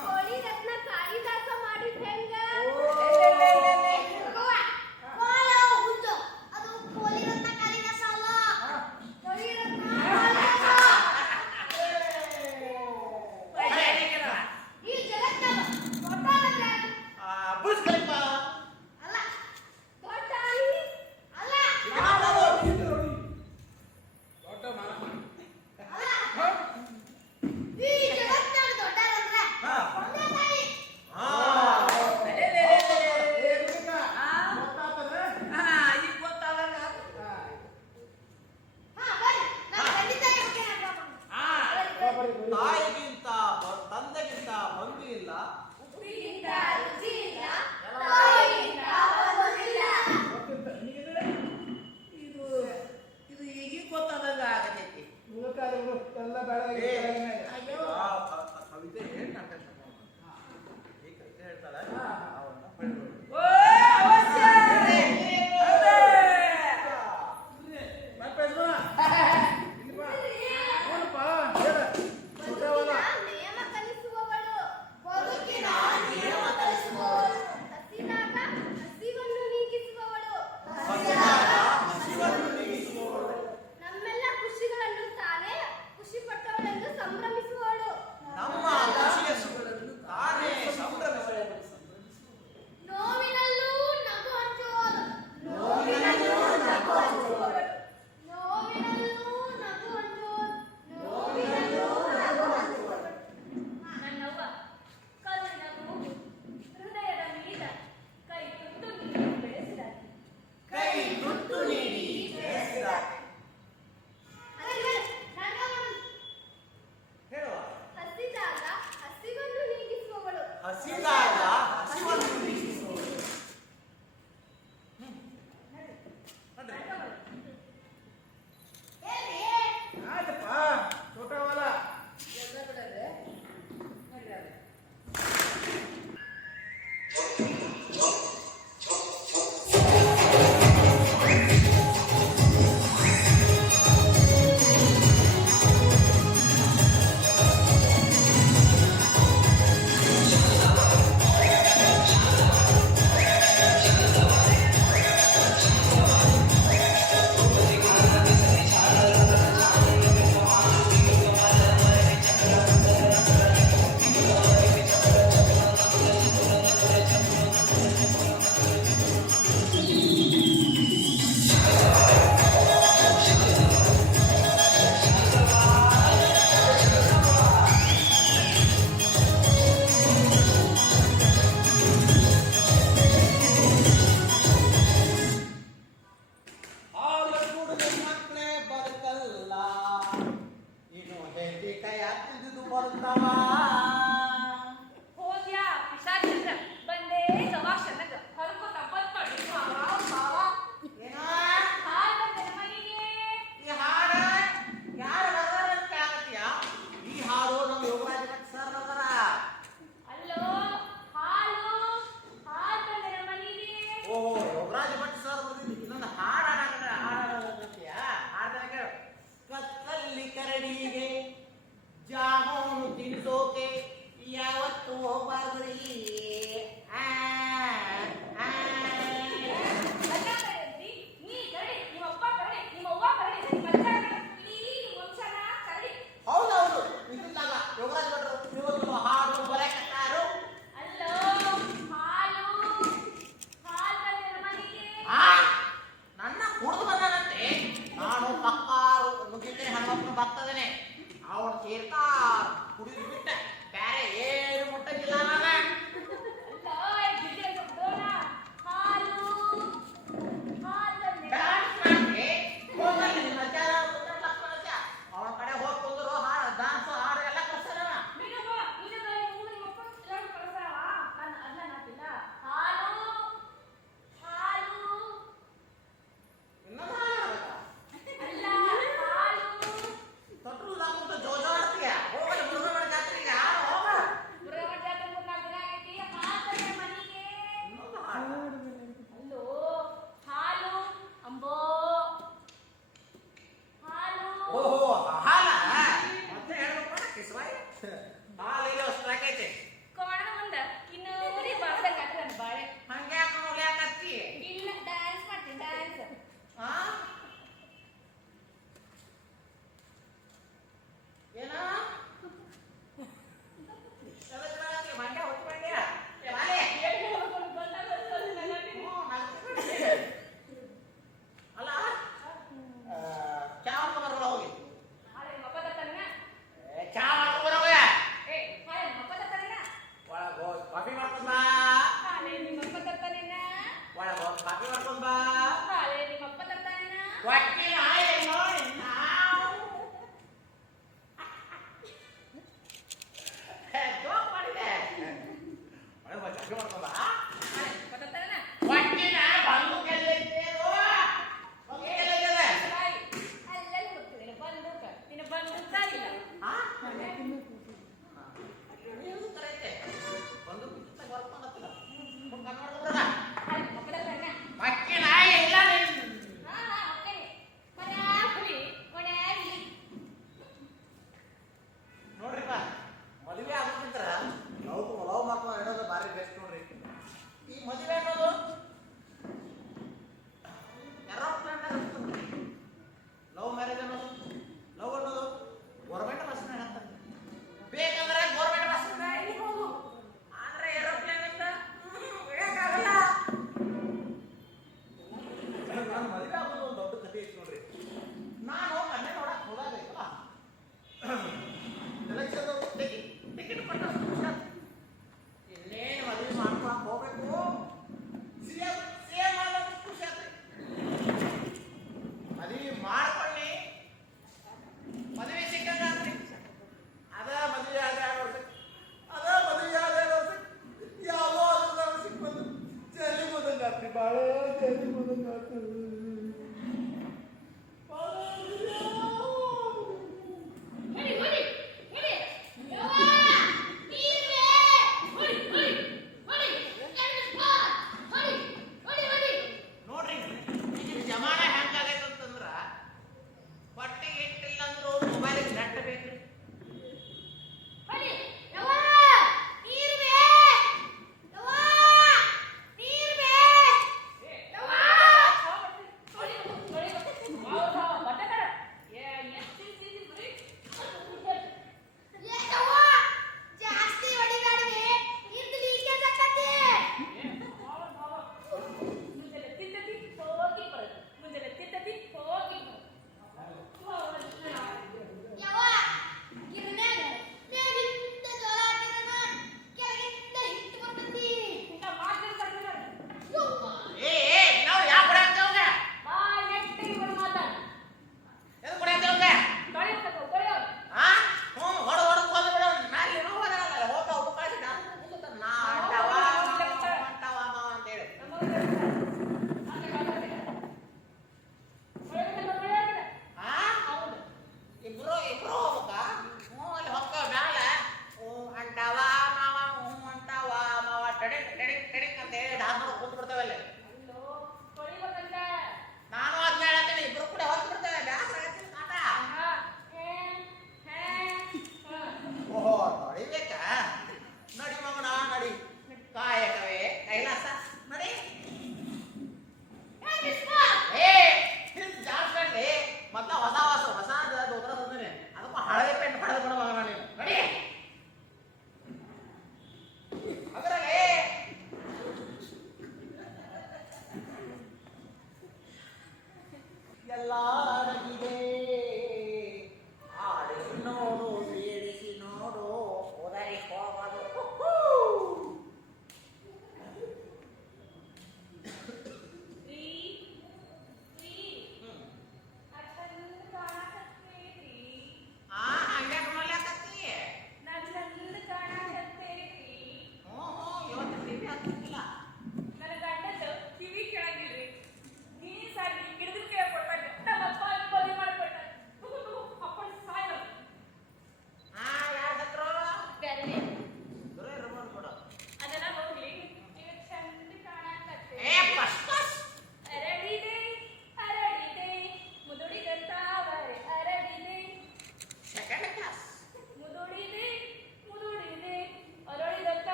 ಕೋಳಿ ರತ್ನ ಕಾಳಿದಾಸ ಮಾಡಿದ್ ಹೆಂಗ? ಹೋಗವ್ವ. ಹೋಗಲ್ಲ ಹುಚ್ಚ. ಅದು ಕೋಳಿ ರತ್ನ ಕಾಳಿದಾಸ ಅಲ್ಲ. ಕೋಳಿ ರತ್ನ ಕಾಳಿದಾಸ. ಈ ಜಗತ್ನಾಗ ದೊಡ್ಡವನಂದ್ರ ಯಾರು? Burj Khalifa. ಅಲ್ಲ. ದೊಡ್ಡ ಆಲಿ? ಅಲ್ಲ. ದೊಡ್ಡ ಮಾರಮ್ಮ. ಅಲ್ಲ. ಈ ಜಗತ್ನಾಗ ದೊಡ್ಡವನಂದ್ರ ಒಂದೇ ತಾಯಿ. ಏ ಹುಡುಗ, ಗೊತ್ತಾತನ? ಈಗ ಗೊತ್ತಾದಾಗ ಹಾ, ಬರ್ರಿ. ನಾನು ತಂದೆ ತಾಯಿ ಬಗ್ಗೆ ನಾಟಕ ಬರೋಬ್ಬರಿ ಬರೀ. ತಾಯಿಗಿಂತ ತಂದೆಗಿಂತ ಬಂಧು ಇಲ್ಲ. ಉಪ್ಪಿಗಿಂತ ರುಚಿ ಇಲ್ಲ. ತಾಯಿಗಿಂತ ಬಂಧುವಿಲ್ಲ. ಗೊತ್ತಿತ್ತ? ನೀನು ಇದು ಇದು ಈಗೀಗ ಗೊತ್ತಾದಾಗ ಆಗತೈತಿ. ಮೂಲಕ ಅದು ಬಿಡು. ಎಲ್ಲ ಬೇಡ ಏ, ಅಯ್ಯೋ. ಕವಿತೆ ಹೇಳಿ ನಾಟಕ ಈ ಕವಿತೆ ಹೇಳ್ತಾಳೆ ಅವನ್ನ ಹೊಳ್ಬಿಡು. ಓ ಅವಶ್ಯ ಅದೇ. ಮತ್ತೆ ಯಜಮಾನ, ಇಲ್ಲಿ ಬಾ. ಏನಪ್ಪ? ಹೇಳ. ಸುತ್ತವಲ್ಲ. ನಿಯಮ ಕಲಿಸುವವಳು. ಬದುಕಿನ ನಿಯಮ ಕಲಿಸುವವಳು. ಹಸಿದಾಗ ಹಸಿವನ್ನು ನೀಗಿಸುವವಳು. ಹಸಿದಾಗ ಹಸಿವನ್ನು ನೀಗಿಸುವವಳು. ನಮ್ಮೆಲ್ಲ ಖುಷಿಗಳನ್ನು ತಾನೇ ಸಿಂಗಾರ ಶಿವನಿಗೆ ಏನ್ರಿ ಆಯ್ತಪ್ಪ ಊಟವಲ್ಲ ಎಲ್ಲ ಬಿಡದೆ ಮರ್ಯಾದೆ. ಹಾಲು ಕುಡಿದ ಮಕ್ಕಳೇ ಬದುಕಲ್ಲ ಇನ್ನು ಹೆಂಡಿ ಕೈ ಹತ್ತಿದ್ದು ಬರುತ್ತವ ಹೋಗ್ಯಾ ಪಿಶಾಚಿದ್ರ ಬಂದೇ ದವಾಖಾನೆಗ ಹರ್ಕೋತ ಬಂದ್ಪಡಿ ಭಾವ ಏನೋ ಹಾಲ್ ಬಂದೆ ಮನೆಗೆ ಈ ಹಾಡು ಯಾರು ಬರೋರು ಅಂತ ಕೇಳಕತ್ತೀಯ? ಈ ಹಾಡು ನಮ್ಮ ಯೋಗರಾಜ ಭಟ್ ಸರ್ ಅದರ ಅಲ್ಲೋ ಹಾಲು ಹಾಲ್ ಬಂದೆ ಮನೆಗೆ ಓಹೋ ಯೋಗರಾಜ ಭಟ್ ಸರ್ ಬರ್ದಿದ್ದು ಇನ್ನೊಂದು ಹಾಡು ಹಾಡಕತ್ತೀಯ? ಹಾಡ್ತಾನೆ ಕೇಳು. ಕತ್ತಲ್ಲಿ ಕರಡಿಗೆ ಜಾಮೂನು ತಿನ್ಸೋಕೆ ಯಾವತ್ತು ಹೋಗ್ಬಾರ್ದ್ರಿ. ಆ, ಆ. ಅಲ್ಲ ಕರೆದ್ರಿ ನೀ ಕರಡಿ ನಿಮ್ಮ ಅಪ್ಪ ಕರಡಿ ನಿಮ್ಮ ಅವ್ವ ಕರಡಿ ನಿಮ್ಮ ಅಜ್ಜ ಕರಡಿ ಇಡೀ ವಂಶನ ಕರಡಿ ಹೌದೌದು ಇದನ್ನಾಗ ಯೋಗರಾಜ ಭಟ್ರು ಇವತ್ತು ಹಾಡು ಬರಕತ್ತಾರು. ಅಲ್ಲೋ ಹಾಲು ಹಾಲ್ ಬಂದೆ ಮನೆಗೆ ಆ, ನನ್ನ ಕುಡಿದು ಬಂದಾನಂತೆ. ನಾನು ಪಕ್ಕ ನುಗ್ಗಿದ್ರೆ ಹನುಮಪ್ಪನ ಭಕ್ತದನೆ. ಅವನು ತೀರ್ಥ ಕುಡಿದು ಬಿಟ್ಟ ಬೇರೆ ಏನು ಮುಟ್ಟಂಗಿಲ್ಲ ನಾನು. ಅಲ್ಲೋ ಗಿಡ್ಡೆ ದೊಡ್ಡೋಣ ಹಾಲು ಹಾಲ್ ಬಂದೆ ಡ್ಯಾನ್ಸ್ ಮಾಡಿ ಹೋಗಲ್ಲಿ ನಿಮ್ಮ ಅಜ್ಜ ಲಕ್ಷ್ಮಣಜ್ಜ ಅವನ ಕಡೆ ಹೋಗಿ ಕುಂದ್ರು ಹಾಡು ಡ್ಯಾನ್ಸ್ ಹಾಡು ಎಲ್ಲ ಕಲ್ಸಲ್ಲ. ನೀನಪ್ಪ ನೀನು ನಿಮ್ಮ ಅಪ್ಪ ಎಲ್ಲರೂ ಕಳ್ಸಾವ ನಾನು ಅಲ್ಲ ನಾಟಿಲ್ಲ ಹಾಲು ಹಾಲು ಇನ್ನೊಂದು ಹಾಡು ಹಾಡ್ಬೇಕಾ? ಅಲ್ಲ ಹಾಲು ತೊಟ್ರು ಕುಂತು ಜೋಜಾಡ್ತೀಯ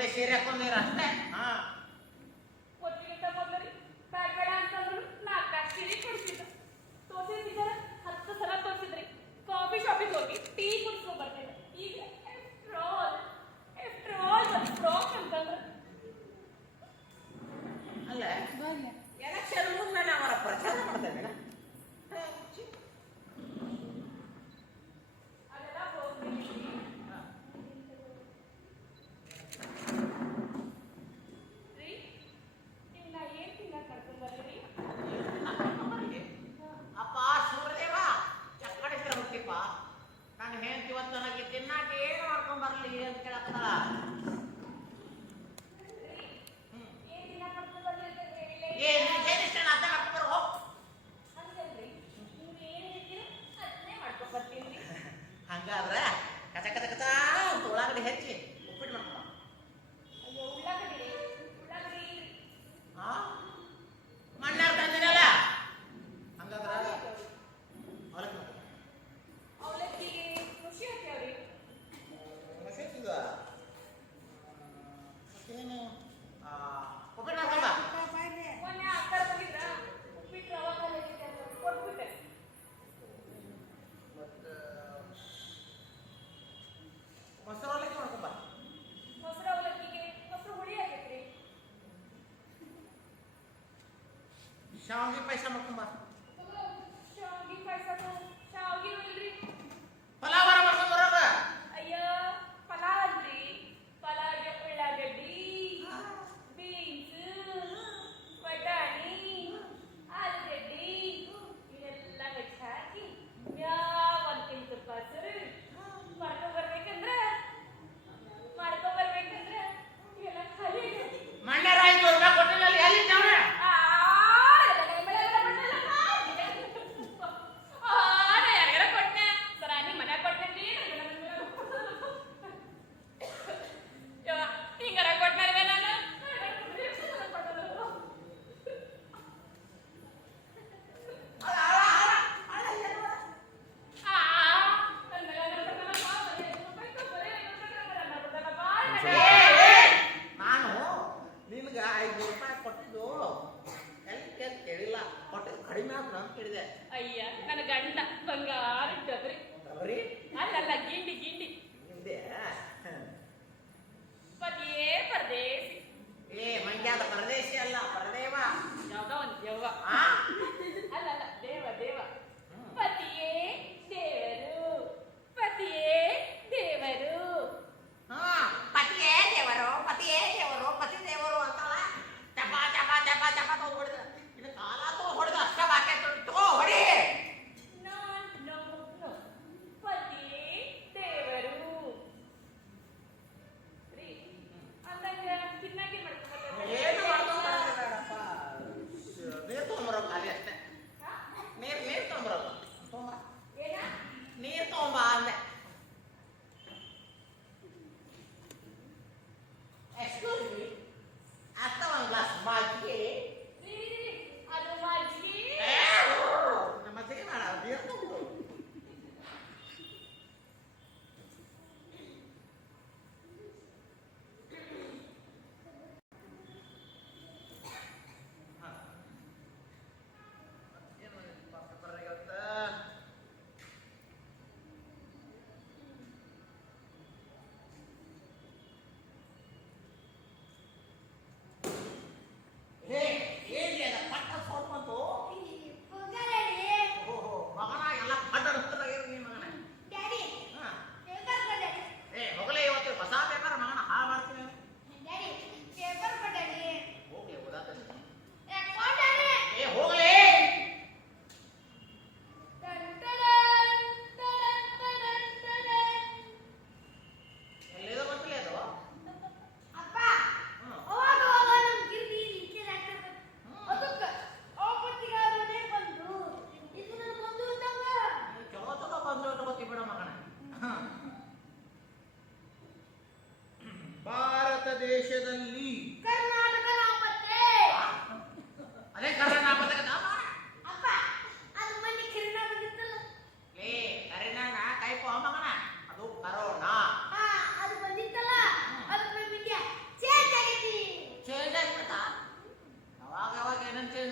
ಒಂದೇ ಸೀರೆ ಹಾಕೊಂಡಿರ ಅಷ್ಟೇ. ಹಾ ಒತ್ತಿಗೆ ತಗೊಂಡ್ರಿ ಬ್ಯಾಡ ಬೇಡ ಅಂತಂದ್ರು 4 ಸೀರೆ ಕೊಡ್ತಿದ್ರು. ತೋರಿಸಿದ್ರ 10 ಸಲ ತೋರಿಸಿದ್ರಿ. ಕಾಫಿ ಶಾಪಿಗೆ ಹೋಗಿ ಟೀ ಕುಡಿಸ್ಕೊ ಬರ್ತಿದ್ದೆ. ಈಗ after all ಒಂದು ಫ್ರಾಕ್ ಅಂತಂದ್ರೆ ಅಲ್ಲ ಎಲೆಕ್ಷನ್ ಮುಗಿದ್ಮೇಲೆ ಅವರ ಪ್ರಚಾರ ಮಾಡ್ತೇವೆ. ಅದೆಲ್ಲ ಹೋಗ್ಬಿಡಿ. ರೀ ನಿಮ್ನ ಏನ್ ತಿನ್ನಕ್ ಕರ್ಕೊಂಡ್ ಬರ್ರಿ? ಅಪ್ಪ ಸೂರ್ಯದೇವ ಚಕ್ಕಡಿಸ್ರ ಹುಟ್ಟಿಪ್ಪ. ನಾನು ಹೆಂಡತಿ ಇವತ್ತು ನನಗೆ ತಿನ್ನಾಕ ಏನು ಮಾಡ್ಕೊಂಡ್ ಬರ್ಲಿ ಅಂತ ಕೇಳತ್ತಲ್ಲ. ಏನ್ ತಿನ್ನಕ್ ಕರ್ಕೊಂಡ್ ಬರ್ರಿ ಅಂತ ಹೇಳಿಲ್ಲ. ಏನಿಷ್ಟ ಅರ್ಥ ಮಾಡ್ಕೊಂಡ್ ಬರೋ. ಹಂಗಲ್ರಿ, ನೀವ್ ಏನ್ ಹೇಳ್ತೀರೋ ಅದನ್ನೇ ಮಾಡ್ಕೊಂಡ್ ಬರ್ತೀನಿ. ಹಂಗಾದ್ರೆ ಕಚ ಕಚ ಕಚ ಅಂತ ಉಳ್ಳಾಗಡ್ಡಿ ಹೆಚ್ಚಿ ಉಪ್ಪಿಟ್ಟು ಮಾಡ್ಕೊಂಡ. ಅಯ್ಯೋ ಉಳ್ಳಾಗಡ್ಡಿ ಇಲ್ರಿ. ಹಾ ಮಣ್ಣಾರ್ ತಂದಿನಲ್ಲ ಹಂಗಾದ್ರ ಹೊಲಕ್ ಅವಲಕ್ಕಿಗೆ ಖುಷಿ ಆಗ್ಯಾವ್ರಿ. ಮತ್ತೇನು ಉಪ್ಪಿಟ್ಟು ಮಾಡ್ಕೊಂಡ. ಮೊನ್ನೆ ಅಕ್ಕಾರ ಬಂದಿದ್ರ ಉಪ್ಪಿಟ್ಟು ರವಾ ಕಾಲಕ್ಕೆ ಕೊಟ್ಬಿಟ್ಟೆ. ಮತ್ತೆ ಮೊಸರು ಅವಲಕ್ಕಿ ಮಾಡ್ಕೊಂಬ. ಮೊಸರು ಅವಲಕ್ಕಿಗೆ ಮೊಸರು ಹುಳಿ ಆಗೈತ್ರಿ. ಶಾವಿಗೆ ಪಾಯಸ ಮಾಡ್ಕೊಂಬ. ಶಾವ್ಗಿ ಪಾಯ್ಸದು ಶಾವ್ಗಿನೂ ಇಲ್ರಿ. ಪಲಾವರ ಮಾಡ್ಕೊಂಡ್ ಬರೋದ. ಅಯ್ಯೋ ಪಲಾವ್ ಅಲ್ರಿ. ಪಲಾವ್ಗೆ ಉಳ್ಳಾಗಡ್ಡಿ, ಬೀನ್ಸ್, ಬಟಾಣಿ, ಆಲೂಗಡ್ಡಿ ಇದೆಲ್ಲ ಹೆಚ್ಚು ಹಾಕಿ ಮ್ಯಾವ್ ಅಂತಿನ ತುಪ್ಪ ಸುರಿ ಮಾಡ್ಕೊಂಡ್ಬರ್ಬೇಕಂದ್ರೆ ಇವೆಲ್ಲ ಖಾಲಿ ಆಗೈತಿ. ಮಣ್ಣಾರ 500 ರೂಪಾಯಿ ಕೊಟ್ಟಿನಲ್ಲಿ ಎಲ್ಲಿ ಇದ್ದಾವೆ? ಯಾರ್ಯಾರ ಕೊಟ್ಟೆ ಸರ ನಿಮ್ಮ ಮನ್ಯಾಗ ಕೊಟ್ಟೇನ್ರಿ. ಹಿಂಗಾರ ಕೊಟ್ಟನಲ್ವೇ ನಾನು. ನಾನು ನಿನ್ಗೆ 500 ರೂಪಾಯಿ ಕೊಟ್ಟಿದ್ದು ಎಲ್ಲಿ ಕೇಳಿಲ್ಲ. ಕೊಟ್ಟಿದ್ದು ಕಡಿಮೆ ಆದ್ರು ಅಂತ ಕೇಳಿದೆ. ಅಯ್ಯ ನನ್ನ ಗಂಡ ಬಂಗಾರ ಇಟ್ಟದ್ರಿ. ಬರೀ ಅಲ್ಲಲ್ಲ ಗಿಂಡಿ ಹಿಂದೆ ಪತಿಯೇ ಪರದೇಸಿ. ಮಂಡ್ಯದ ಪರದೇಶಿ ಅಲ್ಲ ಪರದೇವ. ಯಾವ್ದೋ ಒಂದ್ ದೆವ್ವ. ಆ? ಅಲ್ಲಲ್ಲ ದೇವ ಪತಿಯೇ ದೇವರು. ಪತಿಯೇ ದೇವರು. ಹಾ ಪತಿಯೇ ದೇವರು ಪತಿ ದೇವರು ಅಂತಲ್ಲ. ಚಪ ಚಪ ಚಪ ಚಪ ಹೊಡೆದ ಇದು ಕಾಲ ಹೊಡೆದ ಅಷ್ಟ ಬಾಕಿ ಹೊಡಿ. ನೋ ಪತಿಯೇ ದೇವರು.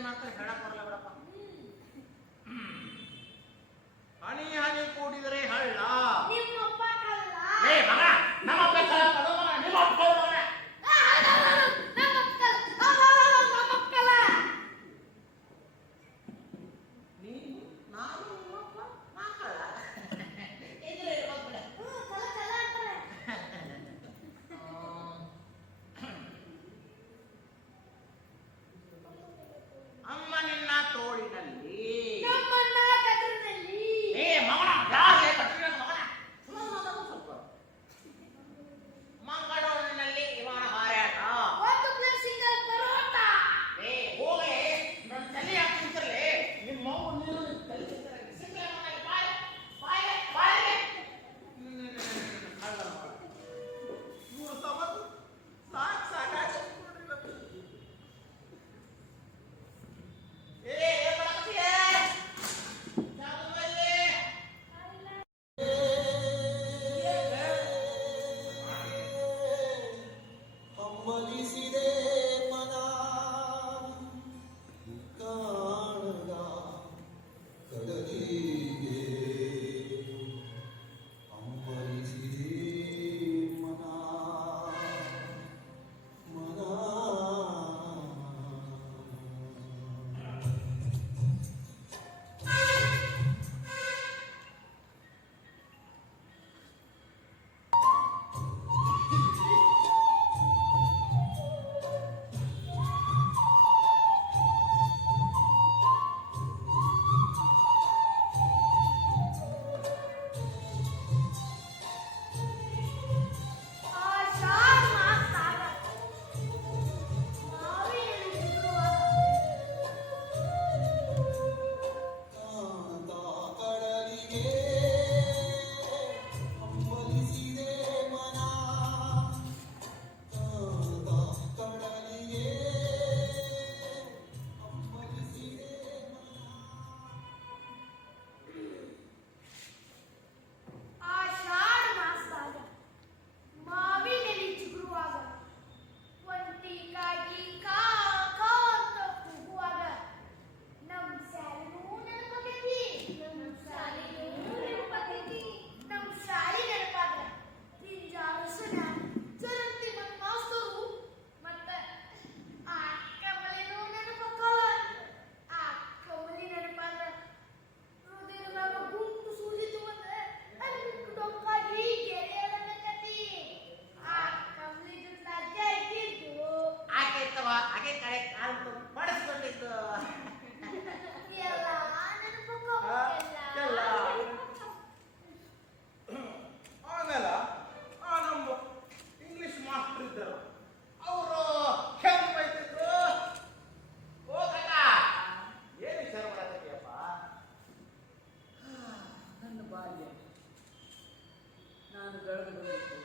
ಏನಂತ ಹೇಳಕ್ ಬರಲ್ಲ ಬಿಡಪ್ಪ. ಹನಿ ಹನಿ ಕೂಡಿದರೆ ಹಳ್ಳ. ನಿಮ್ಮಪ್ಪ ಕಳ್ಳ. ಏ ಮಗ, ನಮ್ಮಪ್ಪ ಕಳ್ಳ ಕಣೋ ಮಗ, ನಿಮ್ಮಪ್ಪ ಕಳ್ಳ ಮಗ. ನಮ್ಮಪ್ಪ ಕಳ್ಳ. ನೀನು ನಾನು ನಿಮ್ಮಪ್ಪ ನಾ ಕಳ್ಳ. ಎದುರು ಇರ್ಬೋದು ಬಿಡ. ಕಳ್ಳ ಕಳ್ಳ ಅಂತಾರೆ. ಅಮ್ಮ ನಿನ್ನ ತೋಳಿನಲ್ಲಿ. ನಮ್ಮಣ್ಣ ಕಟರ್ನಲ್ಲಿ. ಏ ಮಗನ, ಯಾರೇ ಕಟ್ಟಿರೋ ಮಗನ? ಸ್ವಲ್ಪ ಮಂಗಳೂರಿನಲ್ಲಿ ವಿಮಾನ ಹಾರಾಟ. ಒಂದು ಪ್ಲೇಟ್ ಸಿಂಗಲ್ ಪರೋಟ. ಏ ಹೋಗಿ ನನ್ನ ತಲೆ ಹಾಕ್ತಿರ್ಲಿ. ನಿಮ್ಮ ಮಗು ನೀರು ತಲೆ ಸಿಂಗಲ್ ಬಾಯ್ ಬಾಯ್ ಬಾಯ್. ಇವ್ರು ಸಮತ್ತು ಸಾಕಾಗಿ ಏ ಮಾಡಕತ್ತೀಯ? ಚಾಲುವಲ್ಲಿ ಹಮ್ಮಲಿಸಿದೆ ಮನ ಕಾಣದ ಕಡಲಿಗೆ ಹಮ್ಮಲಿಸಿದೆ ಮನ ಮನ ಆಷಾಢ ಮಾಸಾಗ ಮಾವಿನ ಕಾಣದ ಕಡಲಿಗೆ ಹಮ್ಮಲಿಸಿದೆ ಮನ ಕಾಣದ ಕಡಲಿಗೆ ಹಮ್ಮಲಿಸಿದೆ ಆಷಾಢ ಮಾಸಾಗ ಮಾವಿನೆಲೆ ಚಿಗುರುವಾಗ ಒಂಟಿಗಾಗಿ ಕಾ ಕಾ ಅಂತ ಕೂಗುವಾಗ ನಮ್ ಶಾಲೆನೂ ನೆನಪಾಗೈತಿ. ನಮ್ ಶಾಲೆ ನೆನಪಾದ್ರ ಪಿಂಜಾರಸನ ಚರಂತಿ ಮತ್ ಮಾಸ್ತರು ಮತ್ತ ಆ ಕಮಲಿನೂ ನೆನಪಾಕವ. ಆ ಕಮಲಿ ನೆನಪಾದ್ರ ಹೃದಯದಾಗ ಗುಂಟು ಸೂಜಿತು ಮತ್ತ ಅಲ್ಲಿ ಡೊಂಕಾಗಿ ಗೆರೆಯಲಕತ್ತಿ. ಆ ಕಮಲಿ ಜೊತೆ ಅಜ್ಜ ಇದ್ದಿದ್ದು ಆಕೆ ಇತ್ತವ, ಆಕೆ ಕಡೆ ಕಾಲು ಪಡಿಸ್ಕೊಂಡಿದ್ದು. ಎಲ್ಲ ನೆನಪಾಕವ. ಎಲ್ಲ. ಆಮೇಲೆ ನಮ್ಮ ಇಂಗ್ಲಿಷ್ ಮಾಸ್ಟರ್ ಇದ್ದರು. ಅವರು ಹೆಂಗ್ ಬೈತಿದ್ರು? ಓ ಕಕ್ಕ, ಏನು ವಿಚಾರ ಮಾಡಕತ್ತೀಯಪ್ಪ? ನನ್ನ ಬಾಲ್ಯ ನಾನು ಬೆಳೆದು ಬಂದಿದ್ದು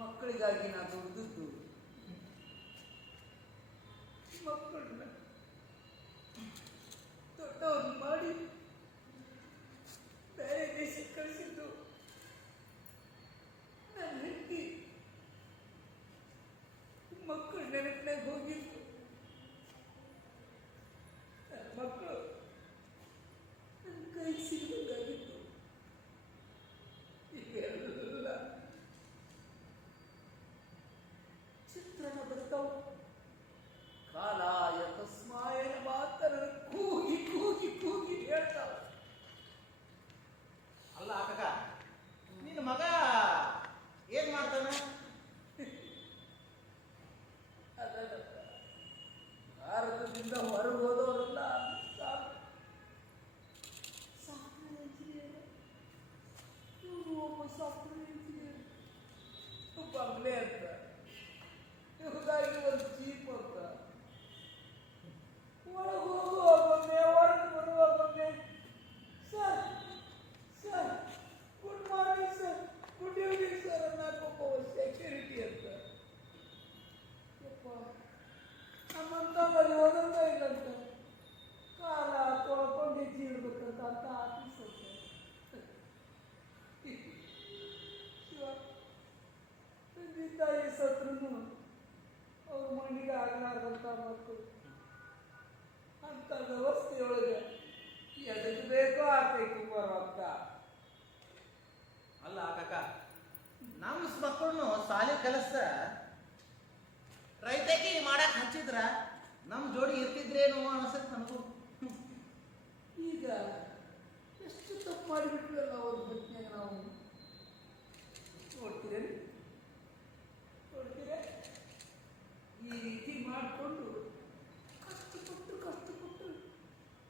ಮಕ್ಕಳಿಗಾಗಿ ನಾನು ದುಡಿದದ್ದು ಮಕ್ಕಳನ್ನ ದೊಡ್ಡವ್ರನ್ನ ಮಾಡಿ ಬೇರೆ ದೇಶಕ್ಕೆ ಕಳಿಸಿದ್ದು ನನ್ನ ಹೆಂಡತಿ ಮಕ್ಕಳು ನೆನಪಿನಾಗ ಹೋಗಿದ್ದು ನನ್ನ ಮಕ್ಕಳು ನನ್ನ ಕೈ ಸಿಗಬೇಕಾಗಿತ್ತು. ಈಗೆಲ್ಲ ಚಿತ್ರಣ ಬರ್ತಾವ. ಕಾಲಾಯ ತಸ್ಮಾಯನ ಮಾತರ ಕೂಗಿ ಕೂಗಿ ಕೂಗಿ ಹೇಳ್ತಾವ. ಅಲ್ಲ ಕಕ್ಕ, ನಿನ್ನ ಮಗ ಏನ್ ಮಾಡ್ತಾನೆ? ಅದನ್ನ ಭಾರತದಿಂದ ಹೊರಗೆ ಹೋದವರೆಲ್ಲ ಸಾಫ್ಟ್ವೇರ್ ಇಂಜಿನಿಯರ್, ಇವರು ಒಬ್ಬ ಸಾಫ್ಟ್ವೇರ್ ಇಂಜಿನಿಯರ್, ಬಂಗ್ಲೆ ಅಂತ, ಇವ್ರಿಗಾಗಿ ಒಂದು ಜೀಪ್ ಅಂತ, ಒಳಗೆ ಹೋಗುವ ಬಂದೆ, ಹೊರಗೆ ಬರುವ ಬಂದೆ. Sir sir good morning sir, good evening sir ಅನ್ನೋಕ್ಕೊಬ್ಬ ಸೆಕ್ಯೂರಿಟಿ ಅಂತ. ಯಪ್ಪ, ನಮ್ಮಂತಲ್ಲಿ ಓದಂಗ ಇಲ್ಲಂತ, ಕಾಲ ತೊಳ್ಕೊಂಡು ಹೆಜ್ಜೆ ಇಡ್ಬೇಕಂತ ಅಂತ ಆಫೀಸ್ ಅಂತ. ಶಿವ, ತಂದೆ ತಾಯಿ ಸತ್ರು ಅವ್ರ ಮಣ್ಣಿಗೆ ಆಗಲಾರ್ದಂಥ ಮಕ್ಕಳು ಅಂತ ವ್ಯವಸ್ಥೆಯೊಳಗೆ ಎದಕ್ಕೆ ಬೇಕೋ ಆಗ್ತೈತಿ ರೊಕ್ಕ. ಅಲ್ಲ ಕಾಕ, ನಮ್ಮ ಮಕ್ಕಳನ್ನು ಸಾಲಿ ಕಲಿಸ್ತ ರೈತಕಿ ಮಾಡಕ್ ಹಚ್ಚಿದ್ರ ನಮ್ಮ ಜೋಡಿ ಇರ್ತಿದ್ರೇನು ಅನ್ಸತ್ ನನಗೂ. ಈಗ ಎಷ್ಟು ತಪ್ಪು ಮಾಡಿಬಿಟ್ವಲ್ಲ ಅವ್ರ ಹೊತ್ತಿನಾಗ ನಾವು. ನೋಡ್ತೀರೇನು ನೋಡ್ತೀರ ಈ ರೀತಿ ಮಾಡಿಕೊಂಡು ಕಷ್ಟಪಟ್ಟು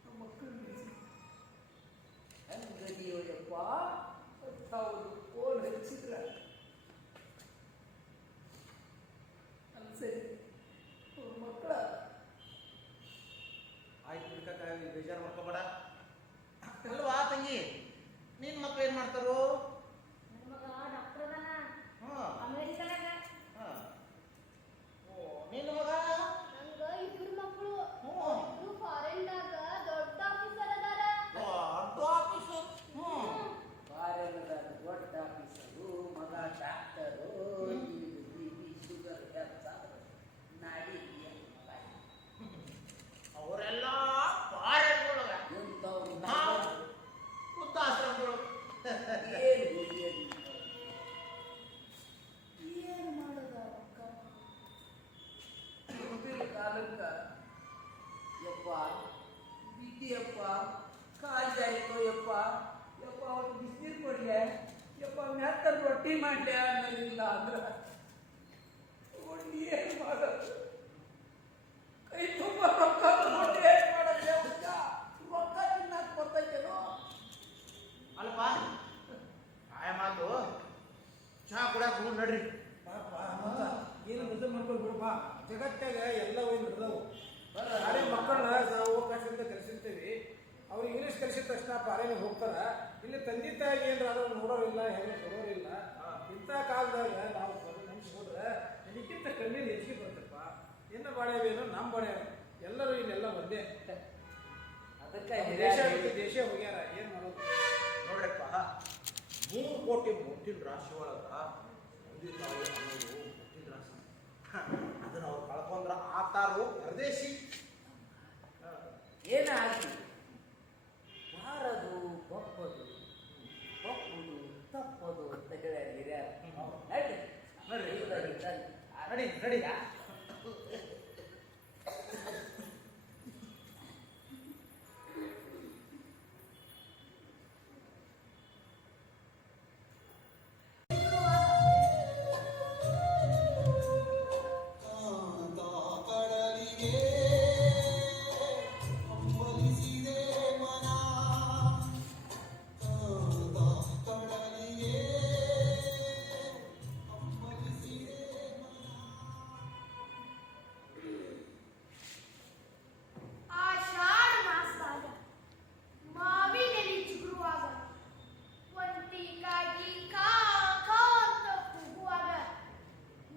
ನಮ್ಮ ಮಕ್ಕಳು ಬಿಡಿಸಿ ಹಂಗದಿಯೋಯಪ್ಪ ಅವರು ಫೋನ್ ಹಚ್ಚಿದ್ರ ಅಲ್ಲಿ ಸರಿ ಅವ್ರ ಮಕ್ಕಳ ಆಯ್ತು ಬಿಡಿ ಕಾಕ, ಬೇಜಾರು ಮಾಡ್ಕೋಬೇಡ. ಅಲ್ವಾ ತಂಗಿ, ನಿನ್ ಮಕ್ಳು ಏನ್ ಮಾಡ್ತಾರೋ? ನನ್ನ ಮಗ ಡಾಕ್ಟರ್ ಅದಾನ ಹಾ ಅಮೆರಿಕನಾಗ. ಹಾ. ಓ, ನಿನ್ನ ಮಗ? ನಂಗ ಇಬ್ರು ಮಕ್ಕಳು. ಹ್ಞೂ. ಇಬ್ರು ಫಾರಿನ್ದಾಗ ದೊಡ್ಡ ಆಫೀಸರ್ ಅದಾರ. ದೊಡ್ಡ ಆಫೀಸರ್. ಬಾರೆಲ್ಲದ ದೊಡ್ಡ ಆಫೀಸರು, ಮಗ ಡಾಕ್ಟರು, ಬಿ ಶುಗರ್ ನಾಡಿ ಅವರೆಲ್ಲ ಪಾರೆಗಳೊಳಗ ಎಂಥವ್ರು ನಾವು ವೃದ್ಧಾಶ್ರಮದೊಳಗ. ಏನು ಮಾಡೋದ ಅಕ್ಕ? ಮುಂದಿನ ಕಾಲಕ್ಕ ಯಪ್ಪ ಬಿಟ್ಟಿಯಪ್ಪ ಕಾಲ್ ಜಾಯ್ತೋ ಯಪ್ಪ ಅವ್ರು ಬಿಸಿನೀರು ಕೊಡ್ಲೆ ಯಪ್ಪ ಮೆತ್ತ ರೊಟ್ಟಿ ಮಾಡ್ಲೆ ಅನ್ನೋದಿಲ್ಲ ಅಂದ್ರೆ ಏನು ಮಾಡೋದು? ಕೈ ತುಂಬ ರೊಕ್ಕ ತಗೊಂಡು ಏನು ಮಾಡೋದು? ರೊಕ್ಕ ತಿನ್ನಕ್ ಬರ್ತೈತೇನೋ? ಅಲ್ಪ ಆಯ ಮಾತು ಚಹಾ ಕುಡಿಯಾಕ ಹೋಗ್ ನಡ್ರಿ. ಪಾಪ ಮತ್ತ ಏನು ಮದುವೆ ಮಾಡ್ಕೊಂಡು ಬಿಡಪ್ಪ. ಜಗತ್ತಾಗ ಎಲ್ಲ ಹೋಗಿ ನಡೆದವು. ನಾಳೆ ಮಕ್ಕಳನ್ನ ನಾವು ಅವಕಾಶದಿಂದ ಕಲಿಸಿರ್ತೀವಿ. ಅವ್ರು ಇಂಗ್ಲೀಷ್ ಕಲಿಸಿದ ತಕ್ಷಣ ಪಾರೇನಿಗೆ ಹೋಗ್ತಾರ. ಇಲ್ಲಿ ತಂದೆ ತಾಯಿಗೆ ಏನಾದ್ರು ನೋಡೋರಿಲ್ಲ, ಹೆಂಗೆ ಕೊಡೋರಿಲ್ಲ. ಇಂಥ ಕಾಲದಾಗ ನಾವು ನೆನೆಸ್ಕೊಂಡ್ರೆ ಇದಕ್ಕಿಂತ ಕಣ್ಣೀರು ಹೆಚ್ಚಿಗೆ ಬರ್ತಪ್ಪ. ಏನ ಬಾಳ್ಯಾವೇನೋ ನಮ್ಮ ಬಾಳ್ಯಾವ ಎಲ್ಲರೂ ಇಲ್ಲೆಲ್ಲ ಒಂದೇ. ಅದಕ್ಕೆ ದೇಶ ಬಿಟ್ಟು ದೇಶ ಹೋಗ್ಯಾರ, ಏನ್ ಮಾಡೋದು? ನೋಡ್ರಪ್ಪ, 3 ಕೋಟಿ ಮುಟ್ಟಿನ ರಾಶಿ ಒಳಗ ತಂದೆ ತಾಯಿ ಅನ್ನೋದು ಮುಟ್ಟಿನ ರಾಶಿ. ಅದನ್ನ ಅವ್ರು ಕಳ್ಕೊಂಡ್ರ ಆತಾರು ಪರದೇಶಿ. ಏನಾಗಿ ಬಾರದು ಬಪ್ಪದು ಬಪ್ಪುದು ತಪ್ಪದು ಅಂತ ಹೇಳ್ಯಾರ ಹಿರಿಯರು. ನಡ್ರಿ ನಡಿ ನಡಿ ನಡಿ. ಆಷಾಢ ಮಾಸದಾಗ ಮಾವಿನೆಲೆ ಚಿಗುರುವಾಗ ಒಂಟಿಗಾಗಿ ಕಾ ಕಾ ಅಂತ ಕೂಗುವಾಗ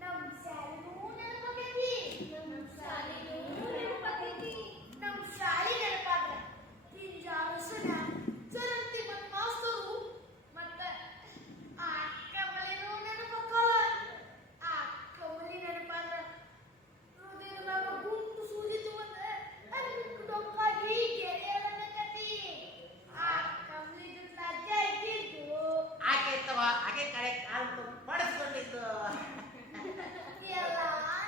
ನಮ್ ಶಾಲೆನೂ ನೆನಪಾಕೈತಿ. ನಮ್ ಶಾಲಿ ನೆನಪಾದ್ರ ಪಿಂಜಾರಸನ ಜರಂತಿ ಮತ್ ಮಾಸ್ತರು ಮತ್ತ ಆ ಕಮಲಿನೂ ನೆನಪಾಕವ. ಆ ಕಮಲಿ ನೆನಪಾದ್ರ ಹೃದಯದಾಗ ಗುಂಟು ಸೂಜಿತು ಒಂದ ಡೊಕ್ಕಾಗಿ ಗೆರೆಯಲಕತಿ. ಆ ಕಮಲಿ ಜೊತೆ ಅಜ್ಜ ಇದ್ದಿದ್ದು ಆಕೆ ಇತ್ತವ, ಆಕೆ ಕಡೆ ಕಾಲು ಪಡಿಸ್ಕೊಂಡಿದ್ದು. ಎಲ್ಲ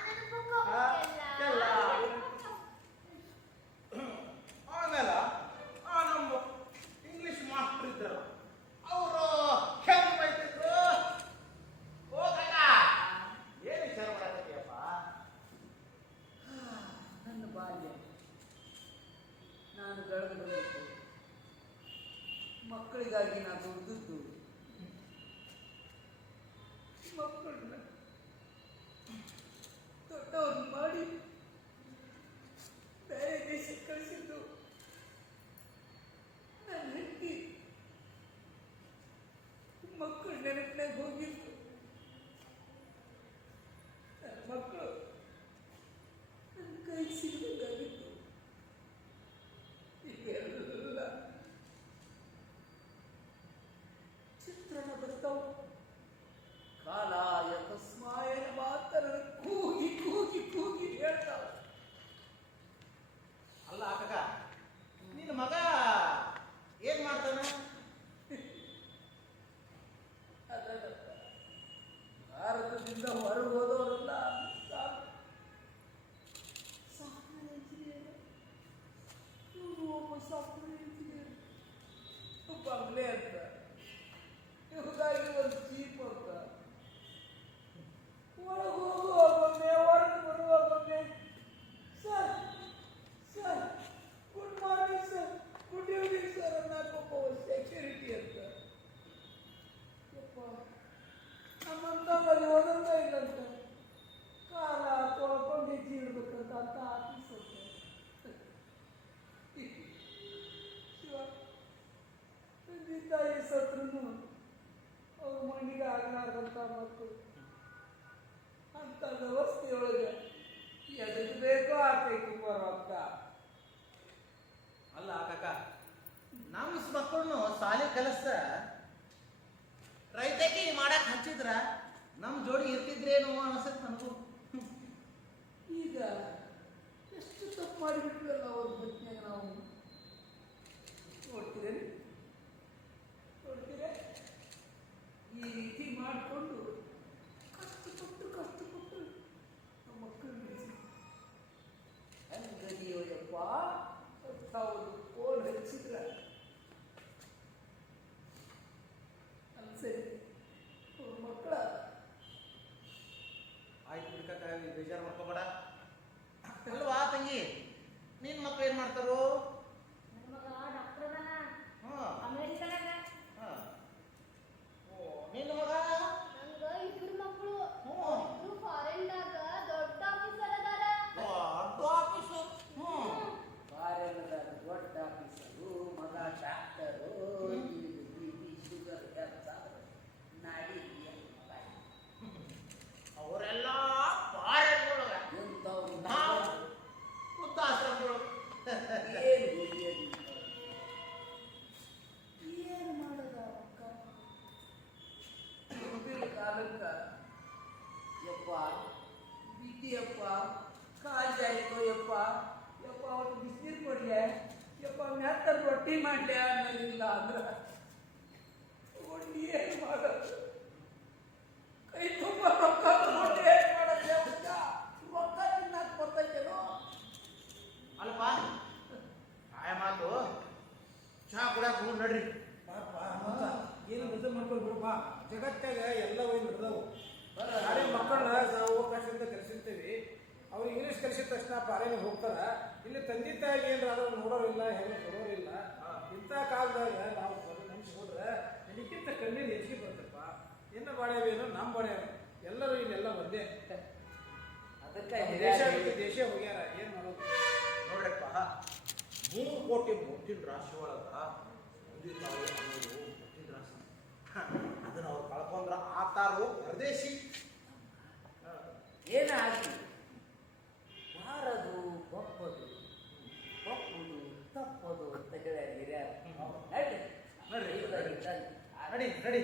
ನೆನಪಾಕವ. ಎಲ್ಲ. ಆಮೇಲೆ ನಮ್ಮ ಇಂಗ್ಲಿಷ್ ಮಾಸ್ಟರ್ ಇದ್ದರು, ಅವರು ಹೆಂಗ್ ಬೈತಿದ್ರು. ಓ ಕಾಕ, ಏನ್ ವಿಚಾರ ಮಾಡಕತ್ತೀಯಪ್ಪ? ನನ್ನ ಬಾಲ್ಯ ನಾನು ಬೆಳೆದು ಬಂದಿದ್ದು ಮಕ್ಕಳಿಗಾಗಿ ನಾನು ದುಡಿದದ್ದು. ಮಕ್ಕಳನ್ನ ದೊಡ್ಡವ್ರು ಮಾಡಿ ಬೇರೆ ದೇಶಕ್ಕೆ ಕಳಿಸಿದ್ದು ನನ್ನ ಹೆಂಡತಿ. ಮಕ್ಕಳು ನೆನಪಿನಾಗ ಹೋಗಿದ್ದು ನನ್ನ ಮಕ್ಕಳು ನನ್ನ ಕೈ ಸಿಗಬೇಕಾಗಿತ್ತು. ಈಗೆಲ್ಲ ಚಿತ್ರಣ ಬರ್ತಾವ. ಕಾಲ ಯಥ ಸಾಕು ಬಂಗ್ಲೆ ಅಂತ ಇವುದಾಗಿ ಒಂದು ಜೀಪ್ ಅಂತ ಒಳಗೆ ಹೋಗುವಾಗೊಮ್ಮೆ ಹೊರಗೆ ಬರುವಾಗೊಮ್ಮೆ sir sir good morning sir good evening sir ಅನ್ನೋಕೊಬ್ಬ ಸೆಕ್ಯೂರಿಟಿ ಅಂತ ಯಪ್ಪ ನಮ್ಮಂತವಲ್ಲಿ ಓದೋದ ಇಲ್ಲಂತ ಕಾಲ ತೊಳ್ಕೊಂಡು ಹೆಜ್ಜೆ ಇಡ್ಬೇಕಂತ ಅಂತ ಆಫೀಸ್ ಅಂತ ಶಿವ ತಂದೆ ತಾಯಿ ಸತ್ರು ಅವ್ರ ಮಣ್ಣಿಗೆ ಆಗಲಾರ್ದಂಥ ಮಕ್ಕಳು ಅಂತ ವ್ಯವಸ್ಥೆಯೊಳಗೆ ಎದಕ್ಕೆ ಬೇಕೋ ಆಗ್ಬೇಕು ಬರೋಕ್ಕ ಅಲ್ಲ ಕಾಕ ನಮ್ಮ ಮಕ್ಕಳನ್ನು ಶಾಲೆ ಕಲಿಸ್ತ ರೈತಕಿ ಮಾಡಕ್ ಹಚ್ಚಿದ್ರ ನಮ್ಮ ಜೋಡಿ ಇರ್ತಿದ್ರೇನು ಅನ್ಸತ್ ನನಗೂ. ಈಗ ಎಷ್ಟು ತಪ್ಪು ಮಾಡಿಬಿಟ್ವಲ್ಲ ಅವ್ರ ಬದುಕಿನಾಗ ನಾವು ನೋಡ್ತೀರೇನು ನೋಡ್ತೀರ ಈ ರೀತಿ ಮಾಡಿಕೊಂಡು ಕಷ್ಟಪಟ್ಟು ನಮ್ಮ ಮಕ್ಕಳು ಬೆಳೆಸಿ ಹಂಗದಿಯೋಯಪ್ಪ ತಾವು ಫೋನ್ ಹಚ್ಚಿದ್ರ ಸರಿ ಅವ್ರ ಮಕ್ಕಳ ಆಯ್ತು ಬಿಡ್ಕಾಕ ಬೇಜಾರು ಮಾಡ್ಕೋಬೇಡ. ಅಲ್ವಾ ತಂಗಿ ನಿನ್ ಮಕ್ಳು ಏನ್ ಮಾಡ್ತಾರೋ? ನನ್ನ ಮಗ ಡಾಕ್ಟರ್ ಅದಾನ ಹಾ ಅಮೆರಿಕದಾಗ. ಹಾ. ಓ ನಿನ್ನ ಮಗ? ನಂಗ ಇಬ್ರು ಮಕ್ಕಳು ಹ್ಞೂ. ಇಬ್ರು ಫಾರಿನ್ದಾಗ ದೊಡ್ಡ ಆಫೀಸರ್ ಅದಾರ. ದೊಡ್ಡ ಆಫೀಸರ್. ಬಾರೆಲ್ಲದಾಗ ದೊಡ್ಡ ಆಫೀಸರು ಮಗ ಡಾಕ್ಟರು ಬಿ ಶುಗರ್ ನಾಡಿ ಅವರೆಲ್ಲ ಪಾರೆಗಳೊಳಗ ನಾವು ವೃದ್ಧಾಶ್ರಮದೊಳಗ. ಏನು ಮಾಡೋದ ಅಕ್ಕ ಮುಂದಿನ ಕಾಲಕ್ಕ ಯಪ್ಪ ಬಿದ್ದಿಯಪ್ಪ ಕಾಜಾಯ್ತು ಯಪ್ಪ ಯಪ್ಪ ಅವ್ರು ಬಿಸಿನೀರು ಕೊಡ್ಲೆ ಯಪ್ಪ ಮೆತ್ತಲ್ಲಿ ರೊಟ್ಟಿ ಮಾಡ್ಲೆ ಅನ್ನೋದಿಲ್ಲ ಅಂದ್ರ ನೋಡಿ ಏನು ಮಾಡೋದು ಕೈ ತುಂಬ ರೊಕ್ಕ ತಗೊಂಡು ಏನು ಮಾಡೋದು ರೊಕ್ಕ ತಿನ್ನಕ್ ಬರ್ತೈತೇನೋ ಅಲ್ಪ ಆಯ ಮಾತು ಚಹಾ ಕುಡಿಯಾಕ ಹೋಗಿ ನಡ್ರಿ. ಪಾಪ ಮತ್ತ ಏನು ಗದ್ದಲ ಮಾಡ್ಕೊಂಡು ಬಿಡಪ್ಪ. ಜಗತ್ತಾಗ ಎಲ್ಲ ಒಯ್ದು ನಡೆದವು. ನಾಳೆ ಮಕ್ಕಳನ್ನ ನಾವು ಅವಕಾಶದಿಂದ ಕಲಿಸಿರ್ತೀವಿ. ಅವ್ರು ಇಂಗ್ಲೀಷ್ ಕಲಿಸಿದ ತಕ್ಷಣ ಪಾರೇನಿಗೆ ಹೋಗ್ತಾರ. ಇಲ್ಲಿ ತಂದೆ ತಾಯಿಗೆ ಏನಾರ ಆದ್ರೂ ನೋಡೋರಿಲ್ಲ, ಹೆಣ್ಣು ಕೊಡೋರಿಲ್ಲ. ಇಂಥ ಕಾಲದಾಗ ನಾವು ನೆನೆಸ್ಕೊಂಡ್ರೆ ಇದಕ್ಕಿಂತ ಕಣ್ಣೀರು ಹೆಚ್ಚಿಗೆ ಬರ್ತಪ್ಪ. ಏನು ಬಾಳ್ಯಾವೇನು ನಮ್ಮ ಬಾಳ್ಯಾವ ಎಲ್ಲರೂ ಇಲ್ಲೆಲ್ಲ ಒಂದೇ. ಅದಕ್ಕೆ ದೇಶ ಬಿಟ್ಟು ದೇಶ ಹೋಗ್ಯಾರ, ಏನು ಮಾಡೋದು? ನೋಡ್ರಪ್ಪ 3 ಕೋಟಿ ಮುತ್ತಿನ ರಾಶಿ ಒಳಗ ತಂದೆ ತಾಯಿ ಅನ್ನೋದು ಮುತ್ತಿನ ರಾಶಿ. ಅದನ್ನ ಅವ್ರು ಕಳ್ಕೊಂಡ್ರ ಆತಾರು ಪರದೇಶಿ. ಏನಾಗಿ ಮಾರದು ಬಪ್ಪದು ಬಪ್ಪುದು ತಪ್ಪದು ಅಂತ ಹೇಳ್ಯಾರ ಹಿರಿಯರು. ನಡಿ ನಡ್ರಿ ನಡಿ ನಡಿ ನಡಿ